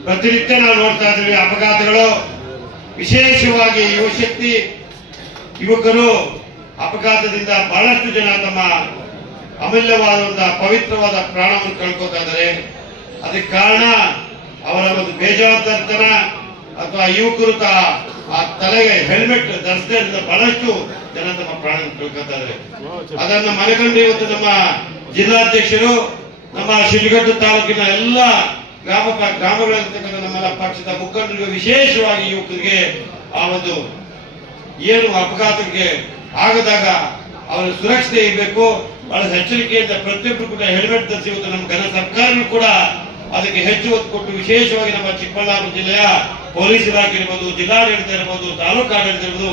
ಪ್ರತಿನಿತ್ಯ ನಾವು ನೋಡ್ತಾ ಇದ್ದೀವಿ ಅಪಘಾತಗಳು. ವಿಶೇಷವಾಗಿ ಯುವಶಕ್ತಿ ಯುವಕರು ಅಪಘಾತದಿಂದ ಬಹಳಷ್ಟು ಜನ ತಮ್ಮ ಅಮೂಲ್ಯವಾದಂತಹ ಪವಿತ್ರವಾದ ಪ್ರಾಣವನ್ನು ಕಳ್ಕೊತಾ ಇದ್ದಾರೆ. ಅದಕ್ಕೆ ಕಾರಣ ಅವರ ಒಂದು ಬೇಜವಾಬ್ದಾರಿತನ ಅಥವಾ ಯುವಕರು ಆ ತಲೆಗೆ ಹೆಲ್ಮೆಟ್ ಧರಿಸದೇ ಬಹಳಷ್ಟು ಜನ ತಮ್ಮ ಪ್ರಾಣ ಕಳ್ಕೊತಾ ಇದ್ದಾರೆ. ಅದನ್ನ ಮನಗಂಡು ಇವತ್ತು ನಮ್ಮ ಜಿಲ್ಲಾಧ್ಯಕ್ಷರು, ನಮ್ಮ ಶಿಡ್ಲಘಟ್ಟ ತಾಲೂಕಿನ ಎಲ್ಲ ಗ್ರಾಮ ಗ್ರಾಮಗಳಲ್ಲಿರ್ತಕ್ಕಂಥ ನಮ್ಮೆಲ್ಲ ಪಕ್ಷದ ಮುಖಂಡರಿಗೆ ವಿಶೇಷವಾಗಿ ಯುವಕರಿಗೆ ಆ ಒಂದು ಏನು ಅಪಘಾತಕ್ಕೆ ಆಗದಾಗ ಅವರ ಸುರಕ್ಷತೆ ಇರಬೇಕು, ಬಹಳ ಎಚ್ಚರಿಕೆಯಿಂದ ಪ್ರತಿಯೊಬ್ಬರು ಕೂಡ ಹೆಲ್ಮೆಟ್ ಧರಿಸುವುದು ನಮ್ಮ ಘನ ಸರ್ಕಾರನೂ ಕೂಡ ಅದಕ್ಕೆ ಹೆಚ್ಚು ಒತ್ತು ಕೊಟ್ಟು ವಿಶೇಷವಾಗಿ ನಮ್ಮ ಚಿಕ್ಕಬಳ್ಳಾಪುರ ಜಿಲ್ಲೆಯ ಪೊಲೀಸ್ ಇಲಾಖೆ ಇರ್ಬೋದು, ಜಿಲ್ಲಾಡಳಿತ ಇರ್ಬೋದು ತಾಲೂಕಾಡಳಿತ ಇರ್ಬೋದು,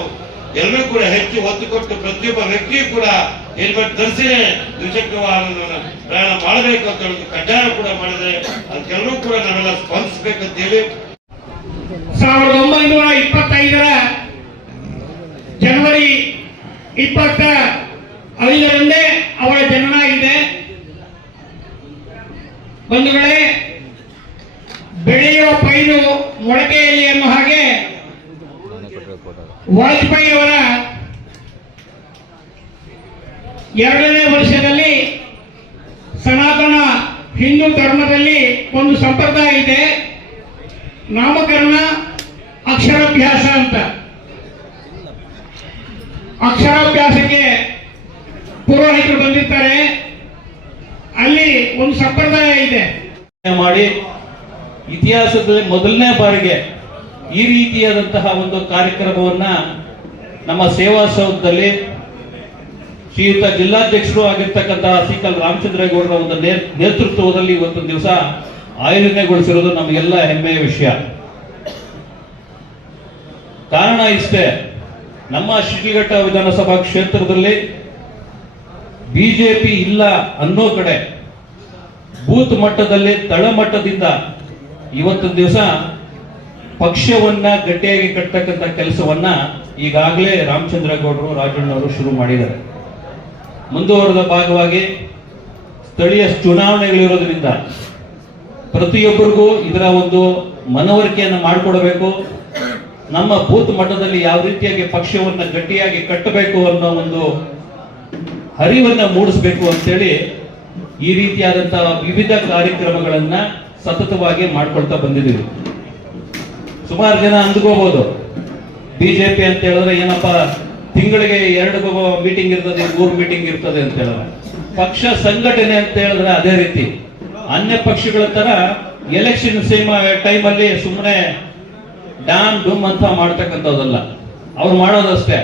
ಎಲ್ಲರೂ ಕೂಡ ಹೆಚ್ಚು ಒತ್ತು ಕೊಟ್ಟು ಪ್ರತಿಯೊಬ್ಬ ವ್ಯಕ್ತಿಯೂ ಕೂಡ ಹೆಲ್ಮೆಟ್ ಧರಿಸಿದ್ರೆ ದ್ವಿಚಕ್ರ ವಾಹನವನ್ನು ಪ್ರಯಾಣ ಮಾಡಬೇಕು ಅಂತ ಒಂದು ಕಡ್ಡಾಯ ಕೂಡ ಮಾಡಿದ್ರೆ ಅದಕ್ಕೆಲ್ಲರೂ ಕೂಡ ನಾವೆಲ್ಲ ಸ್ಪಂದಿಸಬೇಕಂತ ಹೇಳಿ.
ಸಾವಿರದ ಒಂಬೈನೂರ ಇಪ್ಪತ್ತೈದರ ಜನವರಿ ಇಪ್ಪತ್ತ ಐದರಂದೇ ಅವರ ಜನನ ಇದೆ ಬಂಧುಗಳೇ, ಬೆಳೆಯುವ ಪೈರು ಮೊಳಕೆಯಲ್ಲಿ ಅನ್ನೋ ಹಾಗೆ ವಾಜಪೇಯಿ ಅವರ ಎರಡನೇ ವರ್ಷದಲ್ಲಿ ಸನಾತನ ಹಿಂದೂ ಧರ್ಮದಲ್ಲಿ ಒಂದು ಸಂಪ್ರದಾಯ ಇದೆ. ನಾಮಕರಣ ಅಕ್ಷರಾಭ್ಯಾಸ ಅಂತ. ಅಕ್ಷರಾಭ್ಯಾಸಕ್ಕೆ ಪುರೋಹಿತರು ಬಂದಿರ್ತಾರೆ. ಅಲ್ಲಿ ಒಂದು ಸಂಪ್ರದಾಯ ಇದೆ.
ಮಾಡಿ ಇತಿಹಾಸದಲ್ಲಿ ಮೊದಲನೇ ಬಾರಿಗೆ ಈ ರೀತಿಯಾದಂತಹ ಒಂದು ಕಾರ್ಯಕ್ರಮವನ್ನ ನಮ್ಮ ಸೇವಾ ಸೌಧದಲ್ಲಿ ಶ್ರೀಯುತ ಜಿಲ್ಲಾಧ್ಯಕ್ಷರು ಆಗಿರ್ತಕ್ಕಂತಹ ಸಿಕಲ್ ರಾಮಚಂದ್ರೇಗೌಡರ ಒಂದು ನೇತೃತ್ವದಲ್ಲಿ ಇವತ್ತು ದಿವಸ ಆಯೋಜನೆಗೊಳಿಸಿರೋದು ನಮಗೆಲ್ಲ ಹೆಮ್ಮೆಯ ವಿಷಯ. ಕಾರಣ ಇಷ್ಟೇ, ನಮ್ಮ ಶಿಡ್ಲಘಟ್ಟ ವಿಧಾನಸಭಾ ಕ್ಷೇತ್ರದಲ್ಲಿ ಬಿಜೆಪಿ ಇಲ್ಲ ಅನ್ನೋ ಕಡೆ ಬೂತ್ ಮಟ್ಟದಲ್ಲಿ ತಳಮಟ್ಟದಿಂದ ಇವತ್ತಿನ ದಿವಸ ಪಕ್ಷವನ್ನ ಗಟ್ಟಿಯಾಗಿ ಕಟ್ಟತಕ್ಕಂಥ ಕೆಲಸವನ್ನ ಈಗಾಗಲೇ ರಾಮಚಂದ್ರ ಗೌಡರು ರಾಜಣ್ಣವರು ಶುರು ಮಾಡಿದ್ದಾರೆ. ಮುಂದುವರೆದ ಭಾಗವಾಗಿ ಸ್ಥಳೀಯ ಚುನಾವಣೆಗಳಿರೋದ್ರಿಂದ ಪ್ರತಿಯೊಬ್ಬರಿಗೂ ಇದರ ಒಂದು ಮನವರಿಕೆಯನ್ನು ಮಾಡಿಕೊಡಬೇಕು. ನಮ್ಮ ಬೂತ್ ಮಟ್ಟದಲ್ಲಿ ಯಾವ ರೀತಿಯಾಗಿ ಪಕ್ಷವನ್ನು ಗಟ್ಟಿಯಾಗಿ ಕಟ್ಟಬೇಕು ಅನ್ನೋ ಒಂದು ಅರಿವನ್ನು ಮೂಡಿಸಬೇಕು ಅಂತೇಳಿ ಈ ರೀತಿಯಾದಂತಹ ವಿವಿಧ ಕಾರ್ಯಕ್ರಮಗಳನ್ನ ಸತತವಾಗಿ ಮಾಡ್ಕೊಳ್ತಾ ಬಂದಿದ್ದೀವಿ. ಸುಮಾರು ಜನ ಅಂದ್ಕೋಬಹುದು ಬಿಜೆಪಿ ಅಂತ ಹೇಳಿದ್ರೆ ಏನಪ್ಪ ತಿಂಗಳಿಗೆ ಎರಡು ಮೀಟಿಂಗ್ ಇರ್ತದೆ, ಮೂರು ಮೀಟಿಂಗ್ ಇರ್ತದೆ ಅಂತ ಹೇಳಿದ್ರೆ ಪಕ್ಷ ಸಂಘಟನೆ ಅಂತ ಹೇಳಿದ್ರೆ ಅದೇ ರೀತಿ. ಅನ್ಯ ಪಕ್ಷಗಳ ತರ ಎಲೆಕ್ಷನ್ ಸೇಮ್ ಅಲ್ಲಿ ಸುಮ್ಮನೆ ಡ್ಯಾಮ್ ಡುಮ್ ಅಂತ ಮಾಡ್ತಕ್ಕಂಥದ್ದಲ್ಲ. ಅವ್ರು ಮಾಡೋದಷ್ಟೇ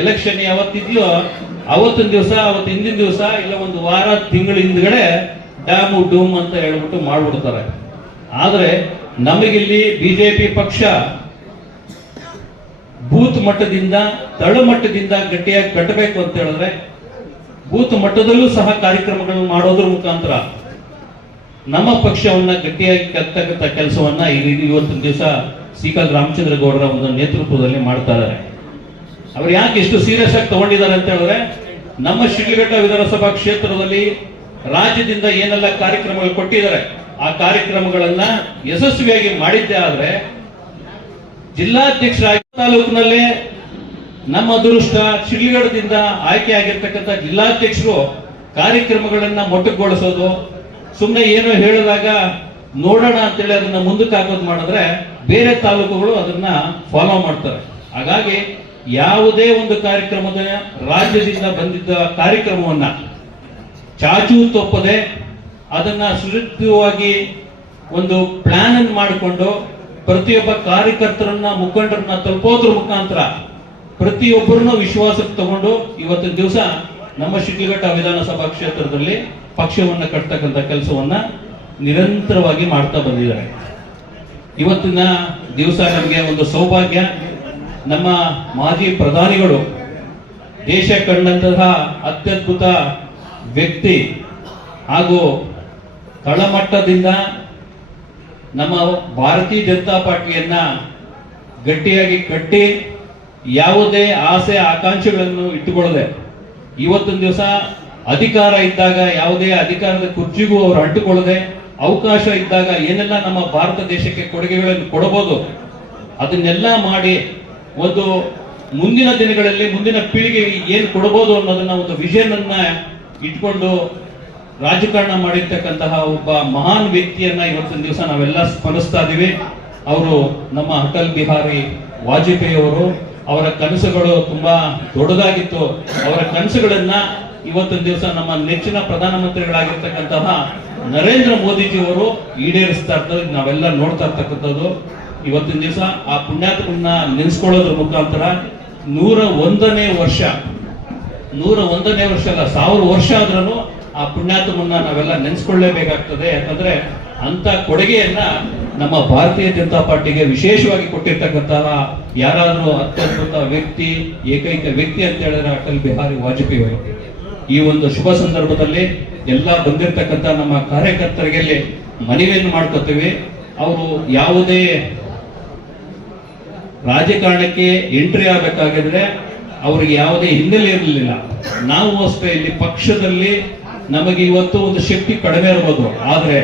ಎಲೆಕ್ಷನ್ ಯಾವತ್ತಿದೆಯೋ, ಅವತ್ತಿನ ದಿವಸ, ಅವತ್ತು ಹಿಂದಿನ ದಿವಸ, ಇಲ್ಲ ಒಂದು ವಾರ ತಿಂಗಳ ಹಿಂದ್ಗಡೆ ಡ್ಯಾಮು ಡೂಮ್ ಅಂತ ಹೇಳ್ಬಿಟ್ಟು ಮಾಡ್ಬಿಡ್ತಾರೆ. ಆದ್ರೆ ನಮಗಿಲ್ಲಿ ಬಿಜೆಪಿ ಪಕ್ಷ ಬೂತ್ ಮಟ್ಟದಿಂದ ತಳಮಟ್ಟದಿಂದ ಗಟ್ಟಿಯಾಗಿ ಕಟ್ಟಬೇಕು ಅಂತ ಹೇಳಿದ್ರೆ, ಬೂತ್ ಮಟ್ಟದಲ್ಲೂ ಸಹ ಕಾರ್ಯಕ್ರಮಗಳನ್ನು ಮಾಡೋದ್ರ ಮುಖಾಂತರ ನಮ್ಮ ಪಕ್ಷವನ್ನ ಗಟ್ಟಿಯಾಗಿ ಕಟ್ಟತಕ್ಕಂಥ ಕೆಲಸವನ್ನ ಇವತ್ತಿನ ದಿವಸ ಸಿಕಲ್ ರಾಮಚಂದ್ರ ಗೌಡರ ಒಂದು ನೇತೃತ್ವದಲ್ಲಿ ಮಾಡ್ತಾ ಇದ್ದಾರೆ. ಅವ್ರು ಯಾಕೆ ಇಷ್ಟು ಸೀರಿಯಸ್ ಆಗಿ ತಗೊಂಡಿದ್ದಾರೆ ಅಂತ ಹೇಳಿದ್ರೆ, ನಮ್ಮ ಶಿಡ್ಲಘಟ್ಟ ವಿಧಾನಸಭಾ ಕ್ಷೇತ್ರದಲ್ಲಿ ರಾಜ್ಯದಿಂದ ಏನೆಲ್ಲ ಕಾರ್ಯಕ್ರಮಗಳು ಕೊಟ್ಟಿದ್ದಾರೆ, ಆ ಕಾರ್ಯಕ್ರಮಗಳನ್ನ ಯಶಸ್ವಿಯಾಗಿ ಮಾಡಿದ್ದೆ ಆದ್ರೆ ಜಿಲ್ಲಾಧ್ಯಕ್ಷರಾಗಿ ತಾಲೂಕಿನಲ್ಲೇ ನಮ್ಮ ಅದೃಷ್ಟ ಶಿಡ್ಲಿಗಡದಿಂದ ಆಯ್ಕೆ ಆಗಿರ್ತಕ್ಕಂಥ ಜಿಲ್ಲಾಧ್ಯಕ್ಷರು ಕಾರ್ಯಕ್ರಮಗಳನ್ನ ಮೊಟ್ಟಗೊಳಿಸೋದು ಸುಮ್ಮನೆ ಏನೋ ಹೇಳಿದಾಗ ನೋಡೋಣ ಅಂತೇಳಿ ಅದನ್ನ ಮುಂದಕ್ಕೆ ಹಾಕೋದು ಮಾಡಿದ್ರೆ ಬೇರೆ ತಾಲೂಕುಗಳು ಅದನ್ನ ಫಾಲೋ ಮಾಡ್ತಾರೆ. ಹಾಗಾಗಿ ಯಾವುದೇ ಒಂದು ಕಾರ್ಯಕ್ರಮದ ರಾಜ್ಯದಿಂದ ಬಂದಿದ್ದ ಕಾರ್ಯಕ್ರಮವನ್ನ ಚಾಚು ತಪ್ಪದೆ ಅದನ್ನ ಸುರಕ್ಷಿತವಾಗಿ ಒಂದು ಪ್ಲಾನ್ ಮಾಡಿಕೊಂಡು ಪ್ರತಿಯೊಬ್ಬ ಕಾರ್ಯಕರ್ತರನ್ನ, ಮುಖಂಡರನ್ನ ತಲುಪೋದ್ರ ಮುಖಾಂತರ ಪ್ರತಿಯೊಬ್ಬರನ್ನು ವಿಶ್ವಾಸಕ್ಕೆ ತಗೊಂಡು ಇವತ್ತಿನ ದಿವಸ ನಮ್ಮ ಶಿಡ್ಲಘಟ್ಟ ವಿಧಾನಸಭಾ ಕ್ಷೇತ್ರದಲ್ಲಿ ಪಕ್ಷವನ್ನ ಕಟ್ಟತಕ್ಕಂಥ ಕೆಲಸವನ್ನ ನಿರಂತರವಾಗಿ ಮಾಡ್ತಾ ಬಂದಿದ್ದಾರೆ. ಇವತ್ತಿನ ದಿವಸ ನಮಗೆ ಒಂದು ಸೌಭಾಗ್ಯ. ನಮ್ಮ ಮಾಜಿ ಪ್ರಧಾನಿಗಳು, ದೇಶ ಕಂಡಂತಹ ಅತ್ಯದ್ಭುತ ವ್ಯಕ್ತಿ ಹಾಗೂ ತಳಮಟ್ಟದಿಂದ ನಮ್ಮ ಭಾರತೀಯ ಜನತಾ ಪಾರ್ಟಿಯನ್ನ ಗಟ್ಟಿಯಾಗಿ ಕಟ್ಟಿ ಯಾವುದೇ ಆಸೆ ಆಕಾಂಕ್ಷೆಗಳನ್ನು ಇಟ್ಟುಕೊಳ್ಳದೆ ಇವತ್ತಿನ ದಿವಸ ಅಧಿಕಾರ ಇದ್ದಾಗ ಯಾವುದೇ ಅಧಿಕಾರದ ಕುರ್ಚಿಗೂ ಅವರು ಅಂಟುಕೊಳ್ಳದೆ ಅವಕಾಶ ಇದ್ದಾಗ ಏನೆಲ್ಲ ನಮ್ಮ ಭಾರತ ದೇಶಕ್ಕೆ ಕೊಡುಗೆಗಳನ್ನು ಕೊಡಬಹುದು, ಅದನ್ನೆಲ್ಲ ಮಾಡಿ ಒಂದು ಮುಂದಿನ ದಿನಗಳಲ್ಲಿ, ಮುಂದಿನ ಪೀಳಿಗೆಗೆ ಏನು ಕೊಡಬಹುದು ಅನ್ನೋದನ್ನ ಒಂದು ವಿಷನ್ ಇಟ್ಕೊಂಡು ರಾಜಕಾರಣ ಮಾಡಿರ್ತಕ್ಕಂತಹ ಒಬ್ಬ ಮಹಾನ್ ವ್ಯಕ್ತಿಯನ್ನ ಇವತ್ತಿನ ದಿವಸ ನಾವೆಲ್ಲ ಸ್ಮರಿಸ್ತಾ ಇದೀವಿ. ಅವರು ನಮ್ಮ ಅಟಲ್ ಬಿಹಾರಿ ವಾಜಪೇಯಿ ಅವರು, ಅವರ ಕನಸುಗಳು ತುಂಬಾ ದೊಡ್ಡದಾಗಿತ್ತು. ಅವರ ಕನಸುಗಳನ್ನ ಇವತ್ತಿನ ದಿವಸ ನಮ್ಮ ನೆಚ್ಚಿನ ಪ್ರಧಾನಮಂತ್ರಿಗಳಾಗಿರ್ತಕ್ಕಂತಹ ನರೇಂದ್ರ ಮೋದಿಜಿ ಅವರು ಈಡೇರಿಸ್ತಾ ಇರ್ತದೆ ನಾವೆಲ್ಲ ನೋಡ್ತಾ ಇರ್ತಕ್ಕಂಥದ್ದು. ಇವತ್ತಿನ ದಿವಸ ಆ ಪುಣ್ಯಾತ್ಮನ್ನ ನೆನೆಸ್ಕೊಳ್ಳೋದ್ರ ಮುಖಾಂತರ ನೂರ ಒಂದನೇ ವರ್ಷ, ನೂರ ಒಂದನೇ ವರ್ಷ ಅಲ್ಲ, ಸಾವಿರ ವರ್ಷ ಆದ್ರೂ ಆ ಪುಣ್ಯಾತ್ಮನ್ನ ನಾವೆಲ್ಲ ನೆನೆಸ್ಕೊಳ್ಳೇಬೇಕಾಗ್ತದೆ. ಯಾಕಂದ್ರೆ ಅಂತ ಕೊಡುಗೆಯನ್ನ ನಮ್ಮ ಭಾರತೀಯ ಜನತಾ ಪಾರ್ಟಿಗೆ ವಿಶೇಷವಾಗಿ ಕೊಟ್ಟಿರ್ತಕ್ಕಂತಹ ಯಾರಾದರೂ ಅತ್ಯದ್ಭುತ ವ್ಯಕ್ತಿ, ಏಕೈಕ ವ್ಯಕ್ತಿ ಅಂತ ಹೇಳಿದ್ರೆ ಅಟಲ್ ಬಿಹಾರಿ ವಾಜಪೇಯಿ ಅವರು. ಈ ಒಂದು ಶುಭ ಸಂದರ್ಭದಲ್ಲಿ ಎಲ್ಲ ಬಂದಿರತಕ್ಕಂತ ನಮ್ಮ ಕಾರ್ಯಕರ್ತರಿಗೆ ಮನವಿಯನ್ನು ಮಾಡ್ಕೋತೀವಿ. ಅವರು ಯಾವುದೇ ರಾಜಕಾರಣಕ್ಕೆ ಎಂಟ್ರಿ ಆಗಬೇಕಾಗಿದ್ರೆ ಅವ್ರಿಗೆ ಯಾವುದೇ ಹಿನ್ನೆಲೆ ಇರಲಿಲ್ಲ. ನಾವು ಅಷ್ಟೇ ಇಲ್ಲಿ ಪಕ್ಷದಲ್ಲಿ ನಮಗೆ ಇವತ್ತು ಒಂದು ಶಕ್ತಿ ಕಡಿಮೆ ಇರ್ಬೋದು. ಆದ್ರೆ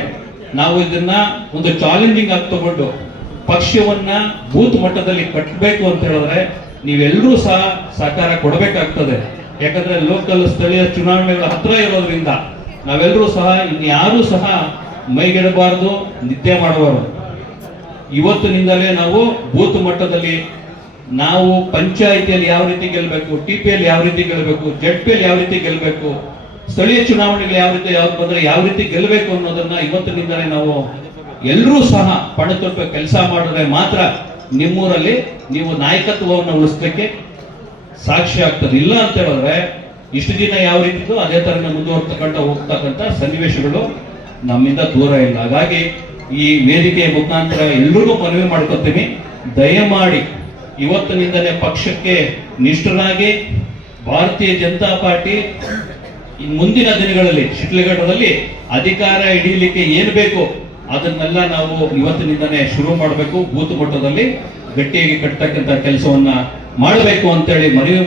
ನಾವು ಇದನ್ನ ಒಂದು ಚಾಲೆಂಜಿಂಗ್ ಆಗಿ ತಗೊಂಡು ಪಕ್ಷವನ್ನ ಬೂತ್ ಮಟ್ಟದಲ್ಲಿ ಕಟ್ಟಬೇಕು ಅಂತ ಹೇಳಿದ್ರೆ ನೀವೆಲ್ಲರೂ ಸಹ ಸಹಕಾರ ಕೊಡಬೇಕಾಗ್ತದೆ. ಯಾಕಂದ್ರೆ ಲೋಕಲ್ ಸ್ಥಳೀಯ ಚುನಾವಣೆಗಳ ಹತ್ರ ಇರೋದ್ರಿಂದ ನಾವೆಲ್ಲರೂ ಸಹ ಇನ್ಯಾರೂ ಸಹ ಮೈಗೆಡಬಾರದು, ನಿದ್ದೆ ಮಾಡಬಾರದು. ಇವತ್ತಿನಿಂದಲೇ ನಾವು ಬೂತ್ ಮಟ್ಟದಲ್ಲಿ ನಾವು ಪಂಚಾಯಿತಿಯಲ್ಲಿ ಯಾವ ರೀತಿ ಗೆಲ್ಲಬೇಕು ಟಿಪಿಯಲ್ಲಿ ಯಾವ ರೀತಿ ಗೆಲ್ಲಬೇಕು ಜಡ್ಪಿಯಲ್ಲಿ ಯಾವ ರೀತಿ ಗೆಲ್ಲಬೇಕು ಸ್ಥಳೀಯ ಚುನಾವಣೆಗಳು ಯಾವ ರೀತಿ ಯಾವ್ದು ಬಂದ್ರೆ ಯಾವ ರೀತಿ ಗೆಲ್ಲಬೇಕು ಅನ್ನೋದನ್ನ ಇವತ್ತಿನಿಂದಲೇ ನಾವು ಎಲ್ಲರೂ ಸಹ ಪಣತೊಟ್ಟು ಕೆಲಸ ಮಾಡಿದ್ರೆ ಮಾತ್ರ ನಿಮ್ಮೂರಲ್ಲಿ ನೀವು ನಾಯಕತ್ವವನ್ನು ಉಳಿಸ್ಲಿಕ್ಕೆ ಸಾಕ್ಷಿ ಆಗ್ತದೆ. ಇಲ್ಲ ಅಂತ ಹೇಳಿದ್ರೆ ಇಷ್ಟು ದಿನ ಯಾವ ರೀತಿ ಅದೇ ತರ ಮುಂದುವರ್ತಕ್ಕಂಥ ಹೋಗ್ತಕ್ಕಂಥ ಸನ್ನಿವೇಶಗಳು ನಮ್ಮಿಂದ ದೂರ ಇಲ್ಲ. ಹಾಗಾಗಿ ಈ ವೇದಿಕೆಯ ಮುಖಾಂತರ ಎಲ್ರಿಗೂ ಮನವಿ ಮಾಡ್ಕೊತೀನಿ. ದಯಮಾಡಿ ಇವತ್ತಿನಿಂದಲೇ ಪಕ್ಷಕ್ಕೆ ನಿಷ್ಠರಾಗಿ ಭಾರತೀಯ ಜನತಾ ಪಾರ್ಟಿ ಈ ಮುಂದಿನ ದಿನಗಳಲ್ಲಿ ಶಿಟ್ಲಘಟ್ಟದಲ್ಲಿ ಅಧಿಕಾರ ಹಿಡಿಯಲಿಕ್ಕೆ ಏನು ಬೇಕು ಅದನ್ನೆಲ್ಲ ನಾವು ಇವತ್ತಿನಿಂದನೇ ಶುರು ಮಾಡಬೇಕು. ಬೂತ್ ಮಟ್ಟದಲ್ಲಿ ಗಟ್ಟಿಯಾಗಿ ಕಟ್ಟತಕ್ಕಂಥ ಕೆಲಸವನ್ನ ಮಾಡಬೇಕು ಅಂತೇಳಿ ಮನವಿ ಮಾಡಿ